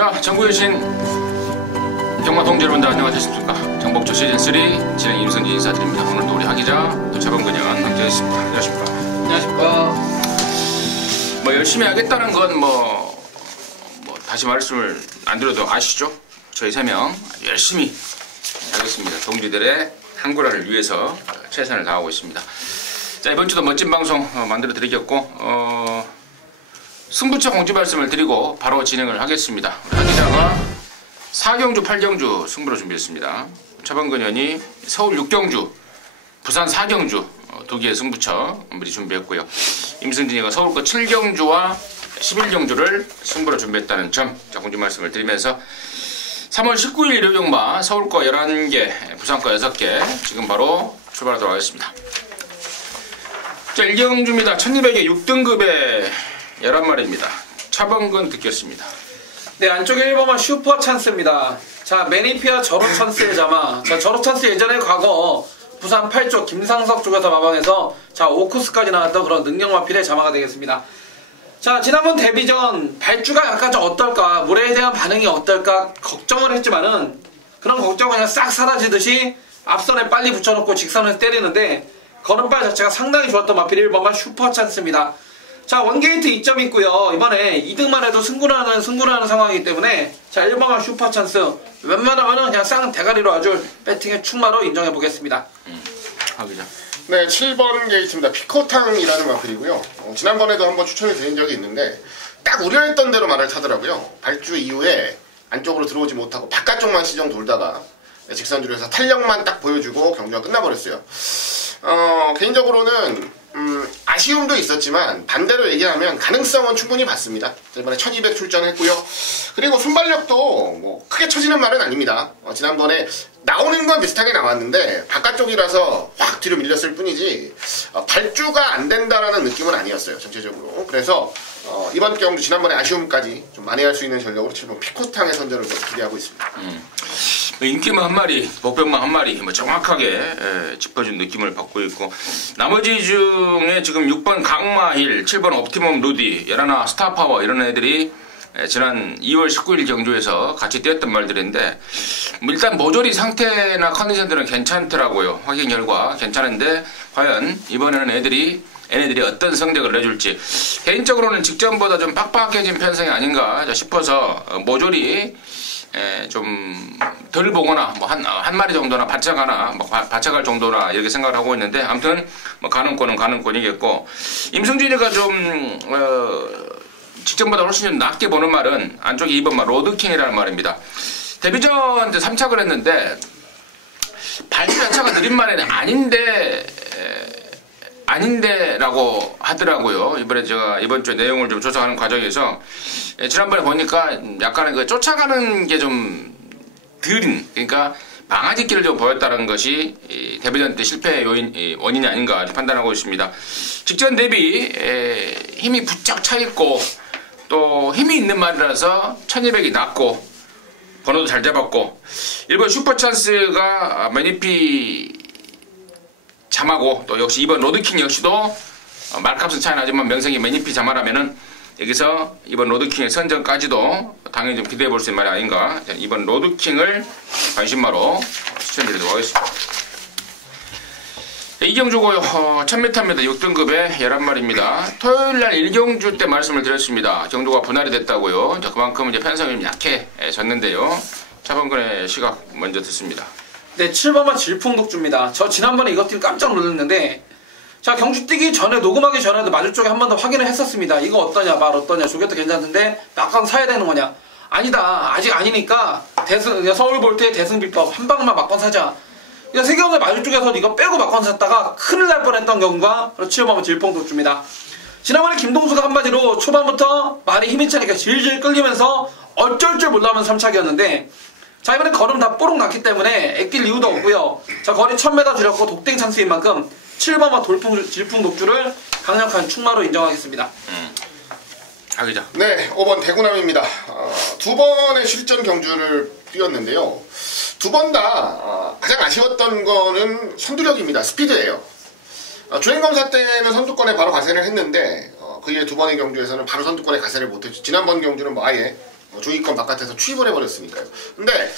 자, 전국에 계신 경마 동지 여러분들 안녕하셨습니까? 정복조 시즌3 진행 임성진 인사드립니다. 오늘도 우리 하기자 또 최범근연 함께하겠습니다. 안녕하십니까? 안녕하십니까? 뭐 열심히 하겠다는 건 뭐 다시 말씀을 안 드려도 아시죠? 저희 3명 열심히 하겠습니다. 동지들의 한국화를 위해서 최선을 다하고 있습니다. 자, 이번 주도 멋진 방송 만들어 드리겠고 승부처 공지 말씀을 드리고 바로 진행을 하겠습니다. 우리 기자가 4경주, 8경주 승부로 준비했습니다. 최범근연이 서울 6경주, 부산 4경주 두 개의 승부처 미리 준비했고요. 임승진이가 서울 거 7경주와 11경주를 승부로 준비했다는 점 공지 말씀을 드리면서 3월 19일 일요경마 서울 거 11개, 부산 거 6개 지금 바로 출발하도록 하겠습니다. 자, 1경주입니다. 1200에 6등급의 11마리입니다. 차범근 듣겠습니다. 네, 안쪽에 1번은 슈퍼 찬스입니다. 자, 매니피아 저로 찬스의 자마. 자, 저로 찬스 예전에 과거 부산 8쪽 김상석 쪽에서 마방해서 자, 5코스까지 나왔던 그런 능력마필의 자마가 되겠습니다. 자, 지난번 데뷔전 발주가 약간 좀 어떨까, 물에 대한 반응이 어떨까 걱정을 했지만은 그런 걱정은 그냥 싹 사라지듯이 앞선에 빨리 붙여놓고 직선을 때리는데 걸음발 자체가 상당히 좋았던 마필 1번가 슈퍼 찬스입니다. 자, 원게이트 2점 있고요. 이번에 2등만 해도 승부나는 상황이기 때문에 자, 1번가 슈퍼 찬스 웬만하면 그냥 쌍 대가리로 아주 배팅의 충마로 인정해 보겠습니다. 하기자. 네, 7번 게이트입니다. 피코탕이라는 마필이고요. 지난번에도 한번 추천해 드린 적이 있는데 딱 우려했던 대로 말을 타더라고요. 발주 이후에 안쪽으로 들어오지 못하고 바깥쪽만 시정 돌다가 직선주로해서 탄력만 딱 보여주고 경주가 끝나버렸어요. 개인적으로는 아쉬움도 있었지만 반대로 얘기하면 가능성은 충분히 봤습니다. 이번에 1200 출전했고요. 그리고 순발력도 뭐 크게 처지는 말은 아닙니다. 지난번에 나오는 건 비슷하게 나왔는데 바깥쪽이라서 확 뒤로 밀렸을 뿐이지 발주가 안 된다라는 느낌은 아니었어요. 전체적으로. 그래서 이번 경주 지난번에 아쉬움까지 좀 만회할 수 있는 전력으로 7번 피코탕의 선전을 기대하고 있습니다. 인기만 한 마리, 복병만 한 마리 정확하게 짚어준 느낌을 받고 있고 나머지 중에 지금 6번 강마힐, 7번 옵티멈 루디, 열하나 스타파워 이런 애들이 지난 2월 19일 경주에서 같이 뛰었던 말들인데 일단 모조리 상태나 컨디션들은 괜찮더라고요. 확인 결과 괜찮은데 과연 이번에는 얘네들이 어떤 성적을 내줄지 개인적으로는 직전보다 좀 빡빡해진 편성이 아닌가 싶어서 모조리 좀 덜 보거나 뭐 한 마리 정도나 바짝하나 뭐 바짝할 정도나 이렇게 생각을 하고 있는데 아무튼 뭐 가는 권이겠고 임승준이가 좀 직전보다 훨씬 좀 낮게 보는 말은 안쪽에 2번 말 로드킹이라는 말입니다. 데뷔전 3착을 했는데 발주 자체가 느린 말은 아닌데라고 하더라고요. 이번에 제가 이번 주에 내용을 좀 조사하는 과정에서 지난번에 보니까 약간의 그 쫓아가는 게 좀 느린, 그러니까 방아짓기를 좀 보였다는 것이 데뷔전 때 실패의 원인이 아닌가 판단하고 있습니다. 직전 대비 힘이 부쩍 차 있고 또 힘이 있는 말이라서 1200이 낮고 번호도 잘 잡았고 1번 슈퍼찬스가 매니피 자마고 또 역시 2번 로드킹 역시도 말값은 차이 나지만 명성이 매니피 자마라면은 여기서 2번 로드킹의 선전까지도 당연히 좀 기대해 볼 수 있는 말이 아닌가. 2번 로드킹을 관심마로 추천드리도록 하겠습니다. 이경주고요. 1000m입니다. 6등급의 11마리입니다. 토요일날 1경주 때 말씀을 드렸습니다. 경주가 분할이 됐다고요. 그만큼 이제 편성이 좀 약해졌는데요. 차범근의 시각 먼저 듣습니다. 네, 7번만 질풍독주입니다. 저 지난번에 이것 때문에 깜짝 놀랐는데 자, 경주 뛰기 전에 녹음하기 전에도 마주 쪽에 한 번 더 확인을 했었습니다. 이거 어떠냐, 말 어떠냐, 저것도 괜찮은데 막강 사야 되는 거냐. 아니다, 아직 아니니까 서울볼트의 대승비법 한 방만 막건 사자. 그러니까 세경의 마주 쪽에서 이거 빼고 막건 샀다가 큰일 날 뻔했던 경우가 7번만 질풍독주입니다. 지난번에 김동수가 한마디로 초반부터 말이 힘이 차니까 질질 끌리면서 어쩔 줄 몰라하면서 3착이었는데 자, 이번엔 걸음 다 뽀록 났기 때문에 애낄 이유도 없고요. 자, 거리 1000m 줄였고 독땡 찬스인 만큼 7번과 질풍독주를 강력한 충마로 인정하겠습니다. 하기자. 네, 5번 대구남입니다. 두 번의 실전 경주를 뛰었는데요. 두 번 다 가장 아쉬웠던 거는 선두력입니다. 스피드예요. 주행검사 때는 선두권에 바로 가세를 했는데 그 이후에 두 번의 경주에서는 바로 선두권에 가세를 못했죠. 지난번 경주는 뭐 아예 중위권 바깥에서 추입을 해버렸으니까요. 근데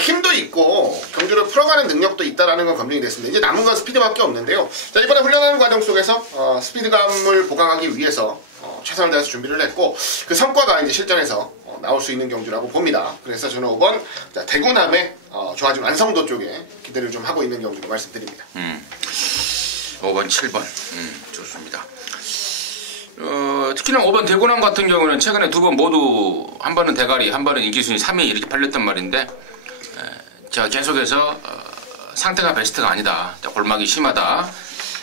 힘도 있고 경주를 풀어가는 능력도 있다라는 건 검증이 됐습니다. 이제 남은 건 스피드밖에 없는데요. 자, 이번에 훈련하는 과정 속에서 스피드감을 보강하기 위해서 최선을 다해서 준비를 했고 그 성과가 이제 실전에서 나올 수 있는 경주라고 봅니다. 그래서 저는 5번 대구남의 좋아진 완성도 쪽에 기대를 좀 하고 있는 경주로 말씀드립니다. 5번, 7번 좋습니다. 특히나 5번 대구남 같은 경우는 최근에 두 번 모두 한 번은 대가리, 한 번은 인기순위 3위 이렇게 팔렸단 말인데 제가 계속해서 상태가 베스트가 아니다, 골막이 심하다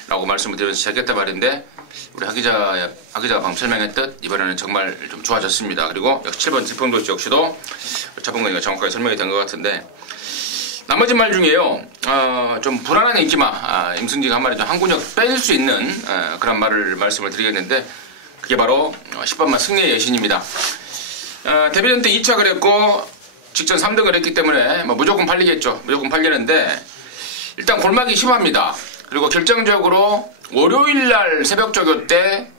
라고 말씀을 드리면서 시작했단 말인데 우리 하 기자가 방금 설명했듯 이번에는 정말 좀 좋아졌습니다. 그리고 7번 질풍도시 역시도 자본가니까 정확하게 설명이 된 것 같은데 나머지 말 중에요 좀 불안한 인기마 임승지가 한 마리 좀 한 군역 뺄 수 있는 그런 말씀을 드리겠는데 그게 바로 10번마 승리의 여신입니다. 데뷔전 때 2착을 했고 직전 3등을 했기 때문에 무조건 팔리겠죠. 무조건 팔리는데 일단 골막이 심합니다. 그리고 결정적으로 월요일날 새벽 조교 때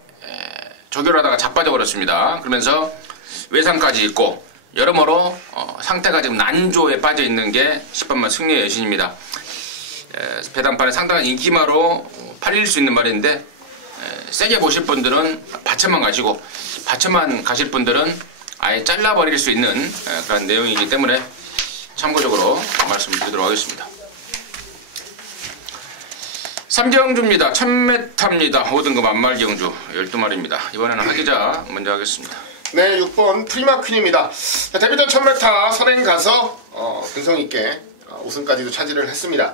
조교를 하다가 자빠져 버렸습니다. 그러면서 외상까지 있고 여러모로 상태가 지금 난조에 빠져 있는 게 10번마 승리의 여신입니다. 배당판에 상당한 인기마로 팔릴 수 있는 말인데 세게 보실 분들은 받쳐만 가시고 받쳐만 가실 분들은 아예 잘라버릴 수 있는 그런 내용이기 때문에 참고적으로 말씀을 드리도록 하겠습니다. 3경주입니다. 1000m입니다. 5등급 안말경주 12마리입니다. 이번에는 하기자 먼저 하겠습니다. 네, 6번 프리마퀸입니다. 데뷔전 1000m 선행 가서 근성있게 우승까지도 차지를 했습니다.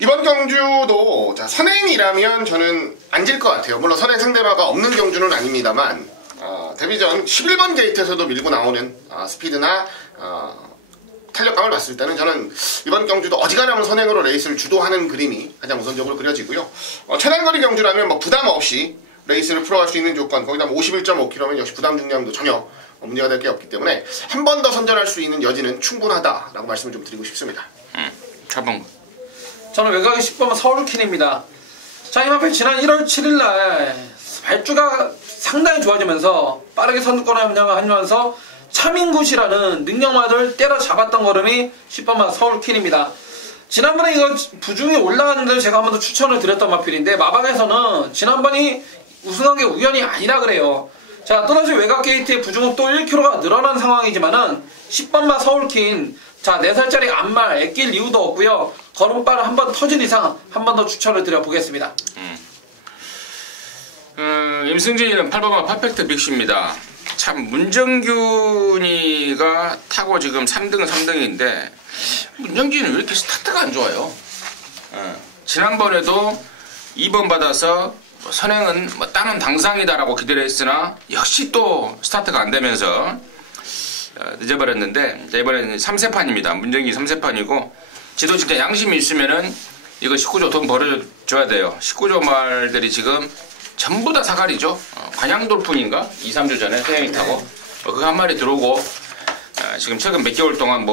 이번 경주도 선행이라면 저는 안 질 것 같아요. 물론 선행 상대마가 없는 경주는 아닙니다만 데뷔전 11번 게이트에서도 밀고 나오는 스피드나 탄력감을 봤을 때는 저는 이번 경주도 어지간하면 선행으로 레이스를 주도하는 그림이 가장 우선적으로 그려지고요. 최단거리 경주라면 부담 없이 레이스를 풀어갈 수 있는 조건, 거기다 51.5km면 역시 부담 중량도 전혀 문제가 될 게 없기 때문에 한 번 더 선전할 수 있는 여지는 충분하다라고 말씀을 좀 드리고 싶습니다. 차범. 저는 외곽의 10번은 서울퀸입니다. 자, 이만큼 지난 1월 7일날 발주가 상당히 좋아지면서 빠르게 선두권에 합류하면서 차민굿이라는 능력마들 때려잡았던 걸음이 10번만 서울퀸입니다. 지난번에 이거 부중이 올라갔는데 제가 한 번 더 추천을 드렸던 마필인데 마방에서는 지난번이 우승한 게 우연이 아니라 그래요. 자, 또다시 외곽 게이트의 부중은 또 1kg가 늘어난 상황이지만은 10번마 서울퀸, 자, 4살짜리 안말 애낄 이유도 없고요. 걸음발 한 번 터진 이상 한 번 더 추천을 드려보겠습니다. 임승진이는 8번마 퍼펙트 빅시입니다. 참 문정균이가 타고 지금 3등인데 문정균은 왜 이렇게 스타트가 안 좋아요? 지난번에도 2번 받아서 선행은 따는 당상이다라고 기대를 했으나 역시 또 스타트가 안 되면서 늦어버렸는데 이번에는 3세판입니다. 문정균 3세판이고 지도 진짜 양심이 있으면은 이거 19조 돈 벌어줘야 돼요. 19조 말들이 지금 전부 다 사가리죠. 관양돌풍인가? 2, 3주 전에 태양이 타고 그거 한 마리 들어오고 지금 최근 몇 개월 동안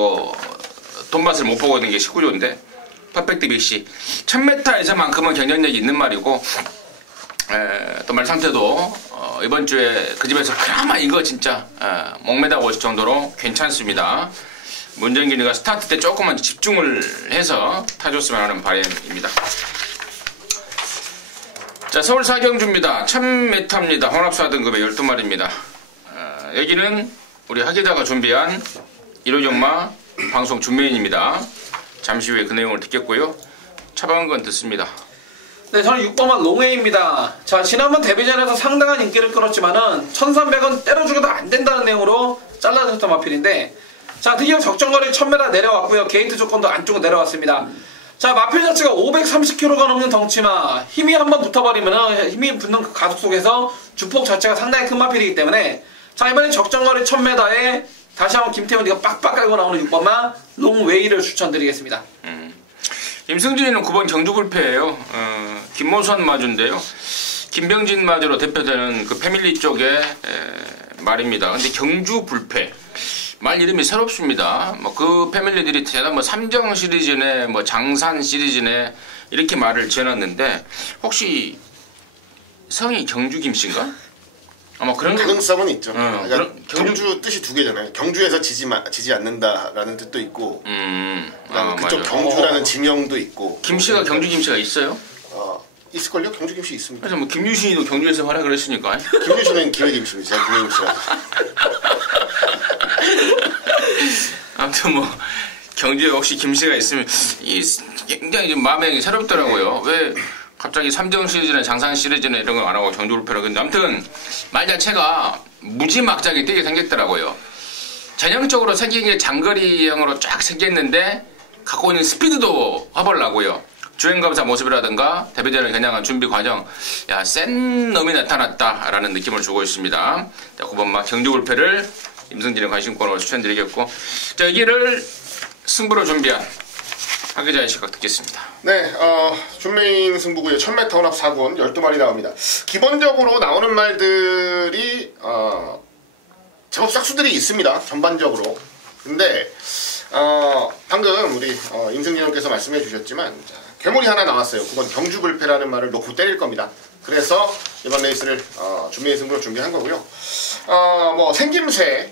돈맛을 못 보고 있는 게 19조인데 퍼펙트 빅시 1000m에서만큼은 경쟁력이 있는 말이고 또 말 상태도 이번 주에 그 집에서 그나마 이거 진짜 목매다고 오실 정도로 괜찮습니다. 문정균이가 스타트 때 조금만 집중을 해서 타줬으면 하는 바람입니다. 자, 서울 4경주입니다. 1000m입니다. 혼합 4등급의 12마리입니다. 여기는 우리 하기자가 준비한 1호경마 방송 준메인입니다. 잠시 후에 그 내용을 듣겠고요. 차방건 듣습니다. 네, 저는 6번만 롱웨이입니다. 자, 지난번 데뷔전에서 상당한 인기를 끌었지만은 1300원 때려주고도 안 된다는 내용으로 잘라졌던 마필인데 자, 드디어 적정거리 1000m 내려왔고요. 게이트 조건도 안쪽으로 내려왔습니다. 자, 마필 자체가 530kg가 넘는 덩치마 힘이 한번 붙어버리면 힘이 붙는 그 가속 속에서 주폭 자체가 상당히 큰 마필이기 때문에 자, 이번에 적정거리 1000m에 다시 한번 김태훈이가 빡빡 깔고 나오는 6번마 롱웨이를 추천드리겠습니다. 임승진이는 9번 경주불패예요. 김모선 마주인데요. 김병진 마주로 대표되는 그 패밀리 쪽의 말입니다. 근데 경주불패 말 이름이 새롭습니다. 그 패밀리들이 대단 삼정 시리즈네, 장산 시리즈네 이렇게 말을 지어놨는데 혹시 성이 경주 김씨인가? 아마 그런 가능성은 있죠. 그러니까 그런- 경주 뜻이 두 개잖아요. 경주에서 지지 않는다라는 뜻도 있고, 그다음에 그쪽 맞아. 경주라는 지명도 있고. 김씨가 경주 김씨가 있어요? 있을걸요? 경주 김씨 있습니다. 그래서 뭐 김유신이도 경주에서 활약을 했으니까. 김유신은 기획 김씨입니다. 제가 기획 김씨라. 아무튼 뭐 경주에 혹시 김씨가 있으면 굉장히 좀 마음에 새롭더라고요. 왜 갑자기 삼정 시리즈나 장상 시리즈나 이런 거 안 하고 경주 울페를 근데 아무튼 말 자체가 무지막지하게 뛰게 생겼더라고요. 전형적으로 생긴 게 장거리형으로 쫙 생겼는데 갖고 있는 스피드도 화벌나고요. 주행검사 모습이라든가 데뷔전을 겨냥한 준비 과정, 야, 센 놈이 나타났다라는 느낌을 주고 있습니다. 자, 9번마 경주 울페를 임승진의 관심권으로 추천드리겠고, 자, 여기를 승부로 준비한 박 기자의 시각 듣겠습니다. 네, 준메인 승부구의 1000m 혼합 4군 12마리 나옵니다. 기본적으로 나오는 말들이 제법 싹수들이 있습니다. 전반적으로. 근데 방금 우리 임승진 형께서 말씀해 주셨지만 괴물이 하나 나왔어요. 그건 경주불패라는 말을 놓고 때릴 겁니다. 그래서 이번 레이스를 준메인 승부로 준비한 거고요. 뭐 생김새,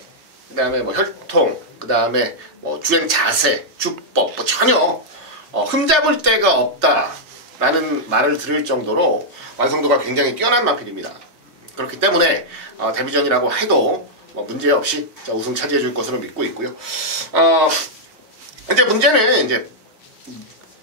그 다음에 뭐 혈통, 그 다음에 뭐 주행 자세, 주법, 뭐 전혀 흠잡을 데가 없다라는 말을 들을 정도로 완성도가 굉장히 뛰어난 마필입니다. 그렇기 때문에 데뷔전이라고 해도 뭐 문제없이 우승 차지해 줄 것으로 믿고 있고요. 이제 문제는 이제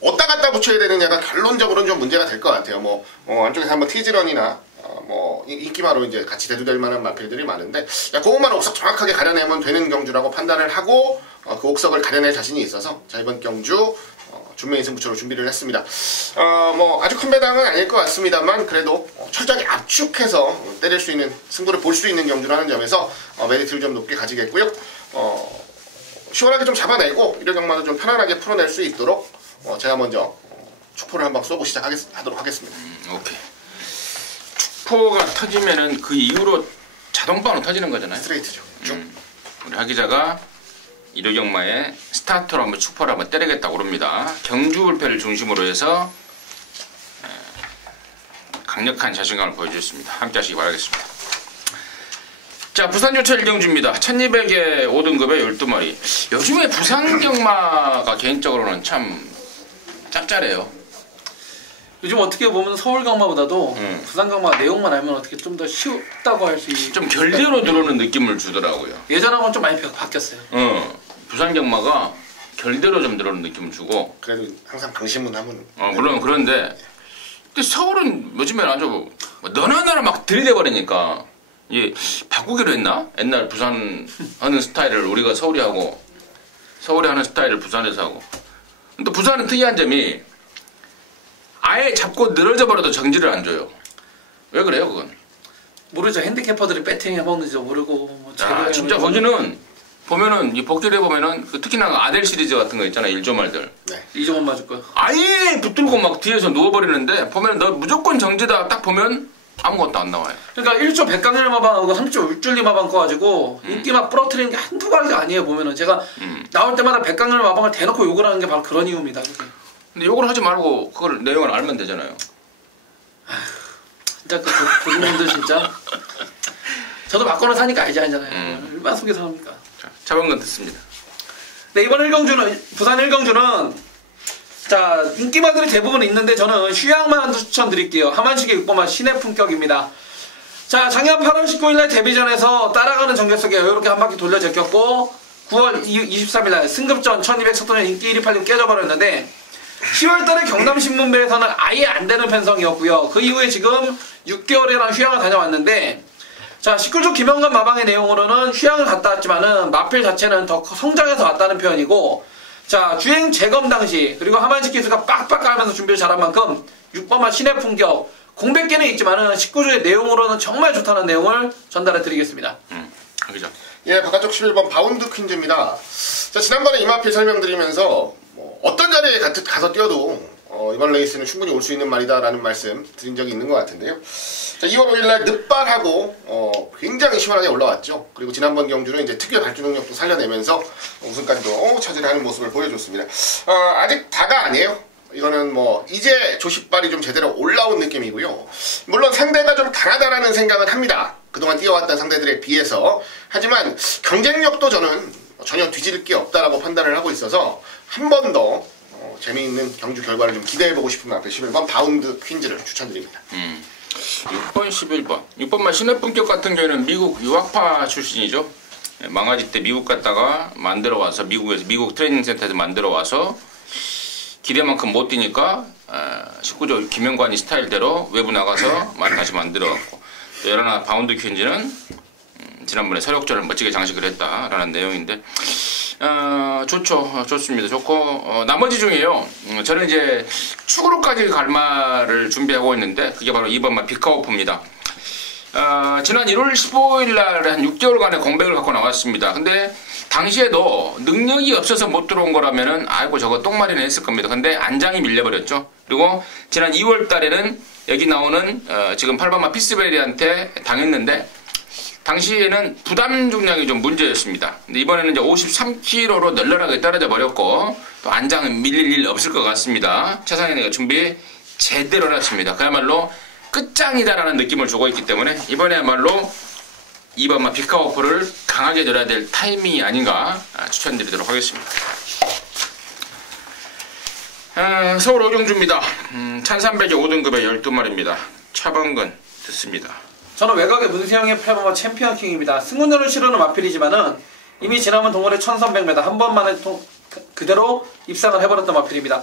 어디다 갖다 붙여야 되느냐가 결론적으로는 좀 문제가 될 것 같아요. 뭐 안쪽에서 한번 티즈런이나 뭐 인기마로 이제 같이 대두될 만한 마필들이 많은데 그것만 옥석 정확하게 가려내면 되는 경주라고 판단을 하고 그 옥석을 가려낼 자신이 있어서 자 이번 경주 준메인 승부처로 준비를 했습니다. 뭐 아주 큰 배당은 아닐 것 같습니다만 그래도 철저하게 압축해서 때릴 수 있는 승부를 볼 수 있는 경주라는 점에서 메리트를 좀 높게 가지겠고요. 시원하게 좀 잡아내고 1회 경마도 좀 편안하게 풀어낼 수 있도록 제가 먼저 축포를 한방 쏘고 시작하도록 하겠습니다. 오케이. 축포가 터지면은 그 이후로 자동방으로 터지는 거잖아요. 스트레이트죠. 쭉. 우리 하 기자가 1회 경마에 스타터로 한번 축포를 한번 때리겠다고 그럽니다. 경주 불패를 중심으로 해서 강력한 자신감을 보여주셨습니다. 함께 하시기 바라겠습니다. 자, 부산 조철 일경주입니다. 1200에 5등급에 12마리. 요즘에 부산 경마가 개인적으로는 참 짭짤해요. 요즘 어떻게 보면 서울 경마보다도 부산 경마 내용만 알면 어떻게 좀 더 쉽다고 할 수 있는 좀 결대로 들어오는 느낌을 주더라고요. 예전하고는 좀 많이 바뀌었어요. 부산 경마가 결대로 좀 들어오는 느낌을 주고 그래도 항상 방심은 하면 물론 그런데 근데 서울은 요즘에 아주 너나나나 막 들이대 버리니까 이게 바꾸기로 했나? 옛날 부산 하는 스타일을 우리가 서울이 하고 서울이 하는 스타일을 부산에서 하고 근데 부산은 특이한 점이 아예 잡고 늘어져 버려도 정지를 안 줘요. 왜 그래요 그건? 모르죠. 핸디캐퍼들이 배팅 해먹는지도 모르고 뭐 아, 진짜 거기는 보면은 이 복귀를 해보면은 특히나 아델 시리즈 같은 거 있잖아 일조말들. 네. 이정원 맞을 거야. 아예 붙들고 막 뒤에서 누워버리는데 보면 너 무조건 정지다 딱 보면 아무것도 안 나와요. 그러니까 1조 백강렬 마방하고 3조 육줄리 마방 꺼가지고 인기 막 부러뜨리는 게 한두 가지가 아니에요. 보면은 제가 나올 때마다 백강렬 마방을 대놓고 욕을 하는 게 바로 그런 이유입니다. 그게. 근데 욕을 하지 말고 그걸 내용을 알면 되잖아요. 진짜 그 고등분들 진짜 저도 막걸리 사니까 알지 않잖아요. 얼마나 속에 사합니까? 자, 자방건 듣습니다. 네, 이번 1경주는 부산 1경주는 자 인기마들이 대부분 있는데 저는 휴양만 추천드릴게요. 하만식의 6번마 신의 품격입니다. 자 작년 8월 19일날 데뷔전에서 따라가는 전개석에 이렇게 한 바퀴 돌려 제꼈고 9월 23일날 승급전 1200 속도전 인기 1위 8림 깨져버렸는데 10월달에 경남신문배에서는 아예 안 되는 편성이었고요. 그 이후에 지금 6개월이나 휴양을 다녀왔는데 자 19조 김영관 마방의 내용으로는 휴양을 갔다 왔지만은 마필 자체는 더 성장해서 왔다는 표현이고 자 주행 재검 당시 그리고 하만식 기수가 빡빡 깔면서 준비를 잘한 만큼 6번마 신의 품격 공백기는 있지만은 19조의 내용으로는 정말 좋다는 내용을 전달해 드리겠습니다. 그죠? 예, 바깥쪽 11번 바운드 퀸즈입니다. 자, 지난번에 이마필 설명드리면서 어떤 자리에 가서 뛰어도 이번 레이스는 충분히 올 수 있는 말이다라는 말씀 드린 적이 있는 것 같은데요. 자, 2월 5일날 늑발하고 굉장히 시원하게 올라왔죠. 그리고 지난번 경주는 이제 특유의 발주 능력도 살려내면서 우승까지도 차지하는 모습을 보여줬습니다. 아직 다가 아니에요. 이거는 뭐 이제 조십발이 좀 제대로 올라온 느낌이고요. 물론 상대가 좀 강하다라는 생각은 합니다. 그동안 뛰어왔던 상대들에 비해서. 하지만 경쟁력도 저는 전혀 뒤질 게 없다라고 판단을 하고 있어서 한 번 더 재미있는 경주 결과를 좀 기대해보고 싶은 앞에 11번 바운드 퀸즈를 추천드립니다. 6번, 11번. 6번만 신의품격 같은 경우에는 미국 유학파 출신이죠. 망아지 때 미국 갔다가 만들어 와서 미국 트레이닝 센터에서 만들어 와서 기대만큼 못 뛰니까 19조 김영관이 스타일대로 외부 나가서 다시 만들어 왔고, 또 여러나 바운드 퀸즈는 지난번에 서력전을 멋지게 장식을 했다라는 내용인데, 좋습니다. 좋고, 나머지 중에요. 저는 이제 축으로까지 갈 말을 준비하고 있는데, 그게 바로 2번만 비카오프입니다. 지난 1월 15일 날 한 6개월간의 공백을 갖고 나왔습니다. 근데 당시에도 능력이 없어서 못 들어온 거라면은 아이고 저거 똥말이네 했을 겁니다. 근데 안장이 밀려버렸죠. 그리고 지난 2월 달에는 여기 나오는 지금 8번마 피스베리한테 당했는데, 당시에는 부담 중량이 좀 문제였습니다. 근데 이번에는 이제 53kg로 널널하게 떨어져 버렸고, 또 안장은 밀릴 일 없을 것 같습니다. 최상현이가 준비 제대로 해놨습니다. 그야말로 끝장이다라는 느낌을 주고 있기 때문에 이번에야말로 2번마 비카오프를 강하게 들어야 될 타이밍이 아닌가 추천드리도록 하겠습니다. 서울 오경주입니다. 1300의 5등급의 12마리입니다. 차범근 듣습니다. 저는 외곽의 문세영의 8번마 챔피언킹입니다. 승군전을 치르는 마필이지만은 이미 지난번 동호회 1300m 한 번만에 그대로 입상을 해버렸던 마필입니다.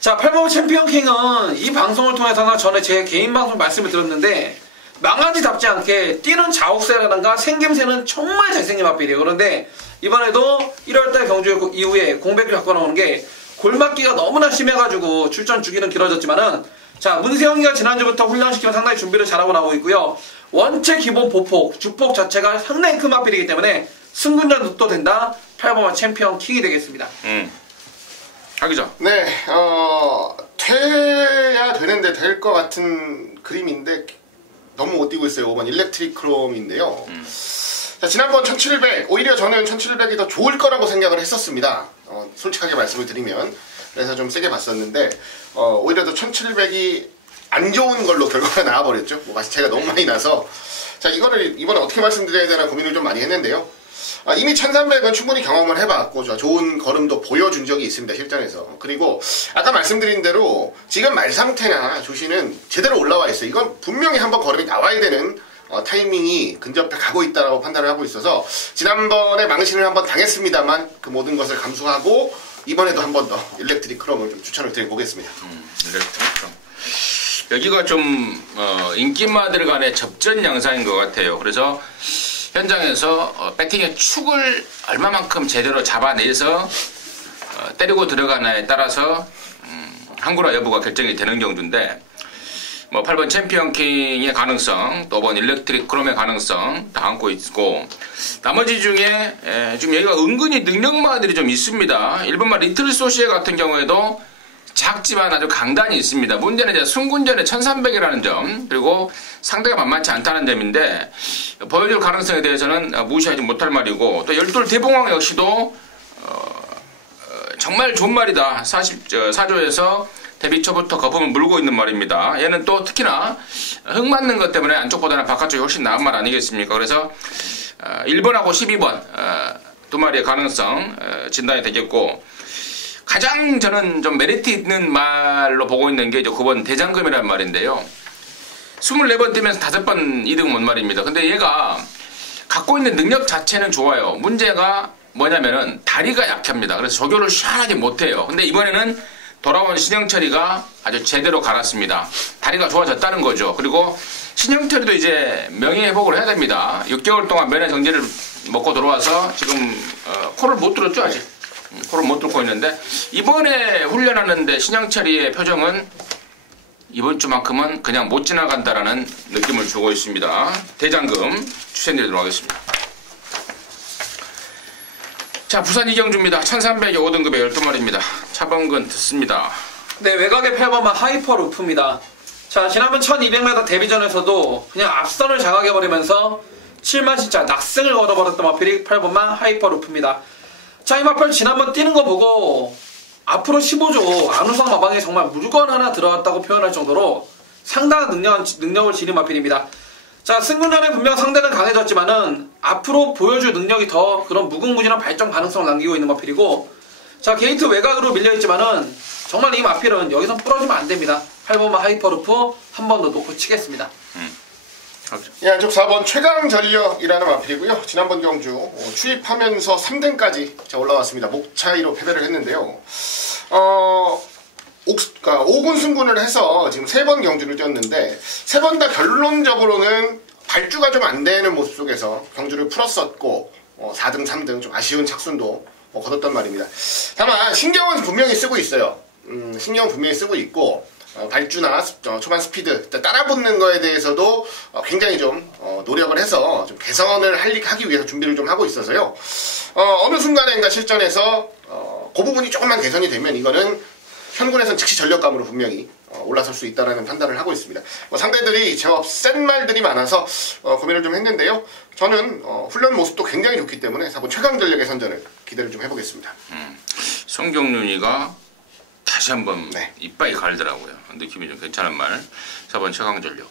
자, 8번마 챔피언킹은 이 방송을 통해서나 전에 제 개인 방송 말씀을 드렸는데, 망아지답지 않게 뛰는 자욱새라든가 생김새는 정말 잘생긴 마필이에요. 그런데 이번에도 1월달 경주 이후에 공백을 갖고 나오는 게 골맞기가 너무나 심해가지고 출전 주기는 길어졌지만은, 자, 문세영이가 지난주부터 훈련시키면 상당히 준비를 잘하고 나오고 있고요. 원체 기본 보폭, 주폭 자체가 상당히 큰 마필이기 때문에 승군전도 된다. 8번마 챔피언 킹이 되겠습니다. 하기죠. 네, 돼야 되는데 될 것 같은 그림인데 너무 못 뛰고 있어요. 5번 일렉트릭 크롬인데요. 자, 지난번 1700, 오히려 저는 1700이 더 좋을 거라고 생각을 했었습니다. 솔직하게 말씀을 드리면. 그래서 좀 세게 봤었는데, 오히려 더 1700이 안 좋은 걸로 결과가 나와버렸죠. 차이가 너무 많이 나서. 자, 이거를 이번에 어떻게 말씀드려야 되나 고민을 좀 많이 했는데요. 이미 1300은 충분히 경험을 해봤고, 좋은 걸음도 보여준 적이 있습니다, 실전에서. 그리고, 아까 말씀드린 대로, 지금 말상태나 조시는 제대로 올라와 있어요. 이건 분명히 한번 걸음이 나와야 되는, 타이밍이 근접해 가고 있다고 판단을 하고 있어서, 지난번에 망신을 한번 당했습니다만, 그 모든 것을 감수하고, 이번에도 한 번 더 일렉트릭 크롬을 좀 추천을 드려보겠습니다. 일렉트릭 크롬. 여기가 좀, 인기마들 간의 접전 양상인 것 같아요. 그래서, 현장에서 배팅의 축을 얼마만큼 제대로 잡아내서 때리고 들어가나에 따라서 항구라 여부가 결정이 되는 경주인데, 뭐 8번 챔피언킹의 가능성, 또 5번 일렉트릭 크롬의 가능성 다 안고 있고, 나머지 중에 지금 여기가 은근히 능력마들이 좀 있습니다. 1번마 리틀 소시에 같은 경우에도 작지만 아주 강단이 있습니다. 문제는 이제 승군전의 1300이라는 점, 그리고 상대가 만만치 않다는 점인데, 보여줄 가능성에 대해서는 무시하지 못할 말이고, 또 열돌 대봉왕 역시도 정말 좋은 말이다. 4조에서 데뷔 초부터 거품을 물고 있는 말입니다. 얘는 또 특히나 흙 맞는 것 때문에 안쪽보다는 바깥쪽이 훨씬 나은 말 아니겠습니까? 그래서 1번하고 12번 두 마리의 가능성 진단이 되겠고, 가장 저는 좀 메리트 있는 말로 보고 있는 게 이제 9번 대장금이라는 말인데요. 24번 뛰면서 5번 2등 못 말입니다. 근데 얘가 갖고 있는 능력 자체는 좋아요. 문제가 뭐냐면은 다리가 약합니다. 그래서 조교를 시원하게 못해요. 근데 이번에는 돌아온 신영철이가 아주 제대로 갈았습니다. 다리가 좋아졌다는 거죠. 그리고 신영철이도 이제 명예회복을 해야 됩니다. 6개월 동안 면회 정지를 먹고 들어와서 지금 코를 못 뚫었죠, 아직. 코를 못 뚫고 있는데, 이번에 훈련하는데 신영철이의 표정은 이번 주만큼은 그냥 못 지나간다라는 느낌을 주고 있습니다. 대장금 추천드리도록 하겠습니다. 자, 부산 이경주입니다. 1300의 5등급의 12마리입니다. 차범근 듣습니다. 네, 외곽의 8번마 하이퍼 루프입니다. 자, 지난번 1200m 데뷔전에서도 그냥 앞선을 장악해버리면서 7만 진짜 낙승을 걸어버렸던 마필이 8번마 하이퍼 루프입니다. 자, 이 마필 지난번 뛰는 거 보고 앞으로 15조 안우성 마방에 정말 물건 하나 들어왔다고 표현할 정도로 상당한 능력을 지닌 마필입니다. 자, 승부 전에 분명 상대는 강해졌지만은 앞으로 보여줄 능력이 더 그런 무궁무진한 발전 가능성을 남기고 있는 마필이고, 자, 게이트 외곽으로 밀려있지만은 정말 이 마필은 여기서 부러지면 안 됩니다. 8번만 하이퍼루프 한 번 더 놓고 치겠습니다. 예, 안쪽 4번 최강 전력이라는 마필이고요. 지난번 경주 추입하면서 3등까지 올라왔습니다. 목 차이로 패배를 했는데요. 5군 승군을 해서 지금 3번 경주를 뛰었는데 3번 다 결론적으로는 발주가 좀 안 되는 모습 속에서 경주를 풀었었고 4등, 3등 좀 아쉬운 착순도 거뒀단 말입니다. 다만 신경은 분명히 쓰고 있어요. 신경은 분명히 쓰고 있고 발주나 초반 스피드 따라붙는 거에 대해서도 굉장히 좀 노력을 해서 좀 개선을 하기 위해서 준비를 좀 하고 있어서요. 어느 순간인가 실전에서 그 부분이 조금만 개선이 되면 이거는 현군에서는 즉시 전력감으로 분명히 올라설 수 있다는 판단을 하고 있습니다. 상대들이 제법 센 말들이 많아서 고민을 좀 했는데요. 저는 훈련 모습도 굉장히 좋기 때문에 4번 최강 전력의 선전을 기대를 좀 해보겠습니다. 송경윤이가 다시 한번 이빨이 갈더라고요. 느낌이 좀 괜찮은 말. 4번 최강 전력.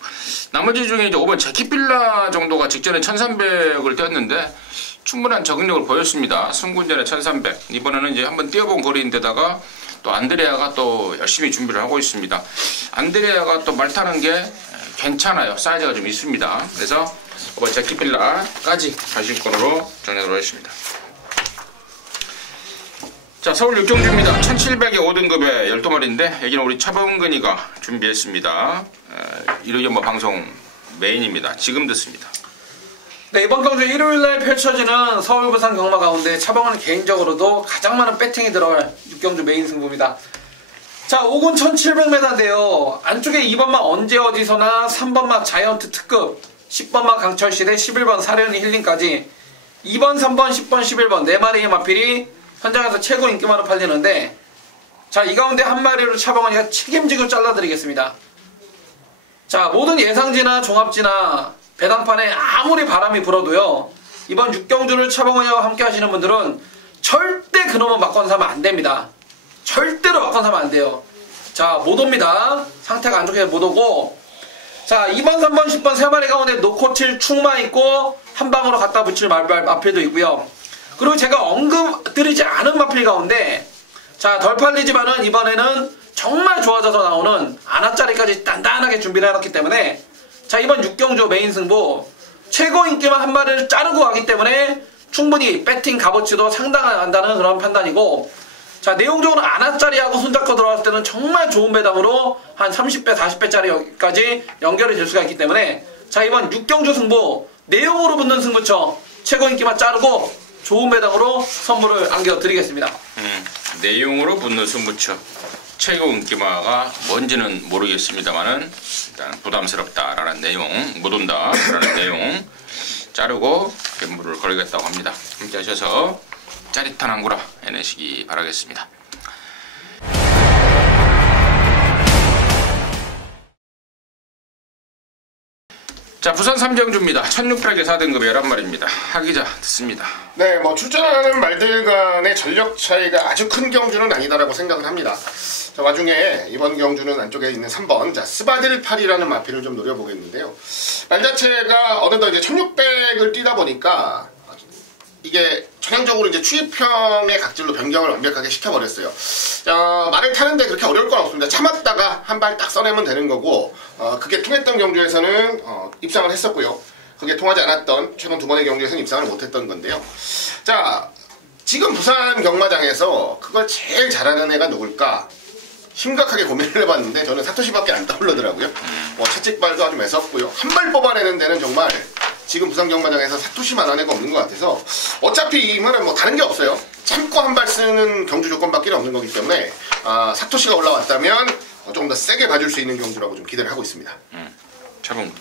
나머지 중에 이제 5번 제키필라 정도가 직전에 1300을 뛰었는데 충분한 적응력을 보였습니다. 승군전에 1300. 이번에는 이제 한번 뛰어본 거리인데다가 또 안드레아가 또 열심히 준비를 하고 있습니다. 안드레아가 또 말 타는 게 괜찮아요. 사이즈가 좀 있습니다. 그래서 5번 제키필라까지 관심권으로 정하도록 하겠습니다. 자, 서울 육경주입니다. 1700의 5등급의 12마리인데 여기는 우리 차범근이가 준비했습니다. 이러면 뭐 방송 메인입니다. 지금 듣습니다. 네, 이번 경주 일요일날 펼쳐지는 서울 부산 경마 가운데 차범근은 개인적으로도 가장 많은 배팅이 들어갈 6경주 메인 승부입니다. 자, 5군 1700m인데요. 안쪽에 2번마 언제 어디서나, 3번마 자이언트 특급, 10번마 강철시대, 11번 사려니 힐링까지 2번, 3번, 10번, 11번 4마리의 마필이 현장에서 최고 인기만으로 팔리는데, 자, 이 가운데 한 마리로 차범근이가 책임지고 잘라드리겠습니다. 자, 모든 예상지나 종합지나 배당판에 아무리 바람이 불어도요, 이번 6경주를 차범근이와 함께 하시는 분들은 절대 그놈은 막건 사면 안 됩니다. 절대로 막건 사면 안 돼요. 자, 못 옵니다. 상태가 안 좋게 못 오고, 자, 2번, 3번, 10번 3마리 가운데 놓고 칠 충마 있고 한 방으로 갖다 붙일 마필도 있고요. 그리고 제가 언급드리지 않은 마필 가운데, 자, 덜 팔리지만은 이번에는 정말 좋아져서 나오는 아나짜리까지 단단하게 준비를 해놨기 때문에, 자, 이번 6경주 메인 승부 최고 인기만 한 마리를 자르고 가기 때문에 충분히 배팅 값어치도 상당한다는 그런 판단이고, 자, 내용적으로 아나짜리하고 손잡고 들어갔을 때는 정말 좋은 배당으로 한 30배, 40배짜리까지 연결이 될 수가 있기 때문에, 자, 이번 6경주 승부 내용으로 붙는 승부처 최고 인기만 자르고 좋은 배당으로 선물을 안겨드리겠습니다. 내용으로 붙는 승부처 최고 인기마가 뭔지는 모르겠습니다만은 일단 부담스럽다라는 내용, 못 온다라는 내용 자르고 배물을 걸겠다고 합니다. 함께 하셔서 짜릿한 한구라 해내시기 바라겠습니다. 자, 부산 3경주입니다. 1600의 4등급의 11마리입니다. 하기자 듣습니다. 네, 뭐 출전하는 말들 간의 전력 차이가 아주 큰 경주는 아니다라고 생각을 합니다. 자, 와중에 이번 경주는 안쪽에 있는 3번 자, 스바딜팔이라는 마필을 좀 노려보겠는데요. 말 자체가 어느덧 이제 1600을 뛰다 보니까 이게 전형적으로 이제 추입형의 각질로 변경을 완벽하게 시켜버렸어요. 말을 타는데 그렇게 어려울 건 없습니다. 참았다가 한 발 딱 써내면 되는 거고, 그게 통했던 경주에서는 입상을 했었고요. 그게 통하지 않았던 최근 2번의 경주에서는 입상을 못했던 건데요. 자, 지금 부산 경마장에서 그걸 제일 잘하는 애가 누굴까? 심각하게 고민을 해봤는데 저는 사토시밖에 안 떠오르더라고요. 채찍발도 아주 매섭고요. 한 발 뽑아내는 데는 정말 지금 부산 경마장에서 사토시만한 애가 없는 것 같아서, 어차피 이 말은 뭐 다른 게 없어요. 참고 한 발 쓰는 경주 조건밖에 없는 거기 때문에 사토시가 올라왔다면 조금 더 세게 봐줄 수 있는 경주라고 좀 기대를 하고 있습니다. 차범.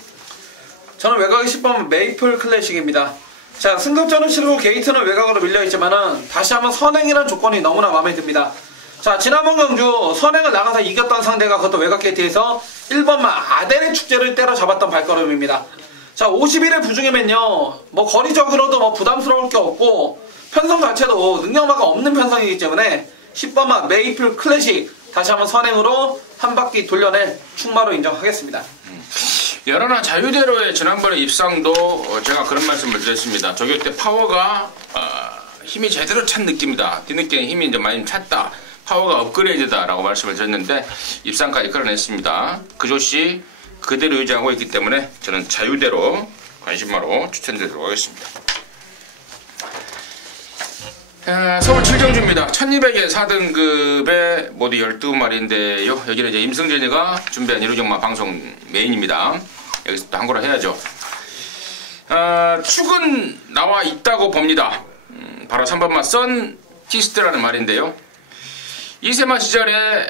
저는 외곽이 10번 메이플 클래식입니다. 자, 승급전을 치르고 게이트는 외곽으로 밀려있지만은 다시 한번 선행이라는 조건이 너무나 마음에 듭니다. 자, 지난번 경주 선행을 나가서 이겼던 상대가 그것도 외곽 게이트에서 1번마 아델의 축제를 때려잡았던 발걸음입니다. 자, 51의 부중이면요, 뭐 거리적으로도 뭐 부담스러울 게 없고 편성 자체도 능력마가 없는 편성이기 때문에 10번마 메이플 클래식 다시 한번 선행으로 한 바퀴 돌려낼 충마로 인정하겠습니다. 여러나 자유대로의 지난번에 입상도 제가 그런 말씀을 드렸습니다. 저기 때 파워가 힘이 제대로 찬 느낌이다. 뒤늦게 힘이 이제 많이 찼다. 파워가 업그레이드다라고 말씀을 드렸는데 입상까지 끌어냈습니다. 그 조씨 그대로 유지하고 있기 때문에 저는 자유대로 관심마로 추천드리도록 하겠습니다. 서울 7경주입니다. 1200의 4등급에 모두 12마리인데요. 여기는 이제 임승진이가 준비한 1호경마 방송 메인입니다. 여기서 또 한거로 해야죠. 축은 나와 있다고 봅니다. 바로 3번마 썬키스트라는 말인데요. 이세마 시절에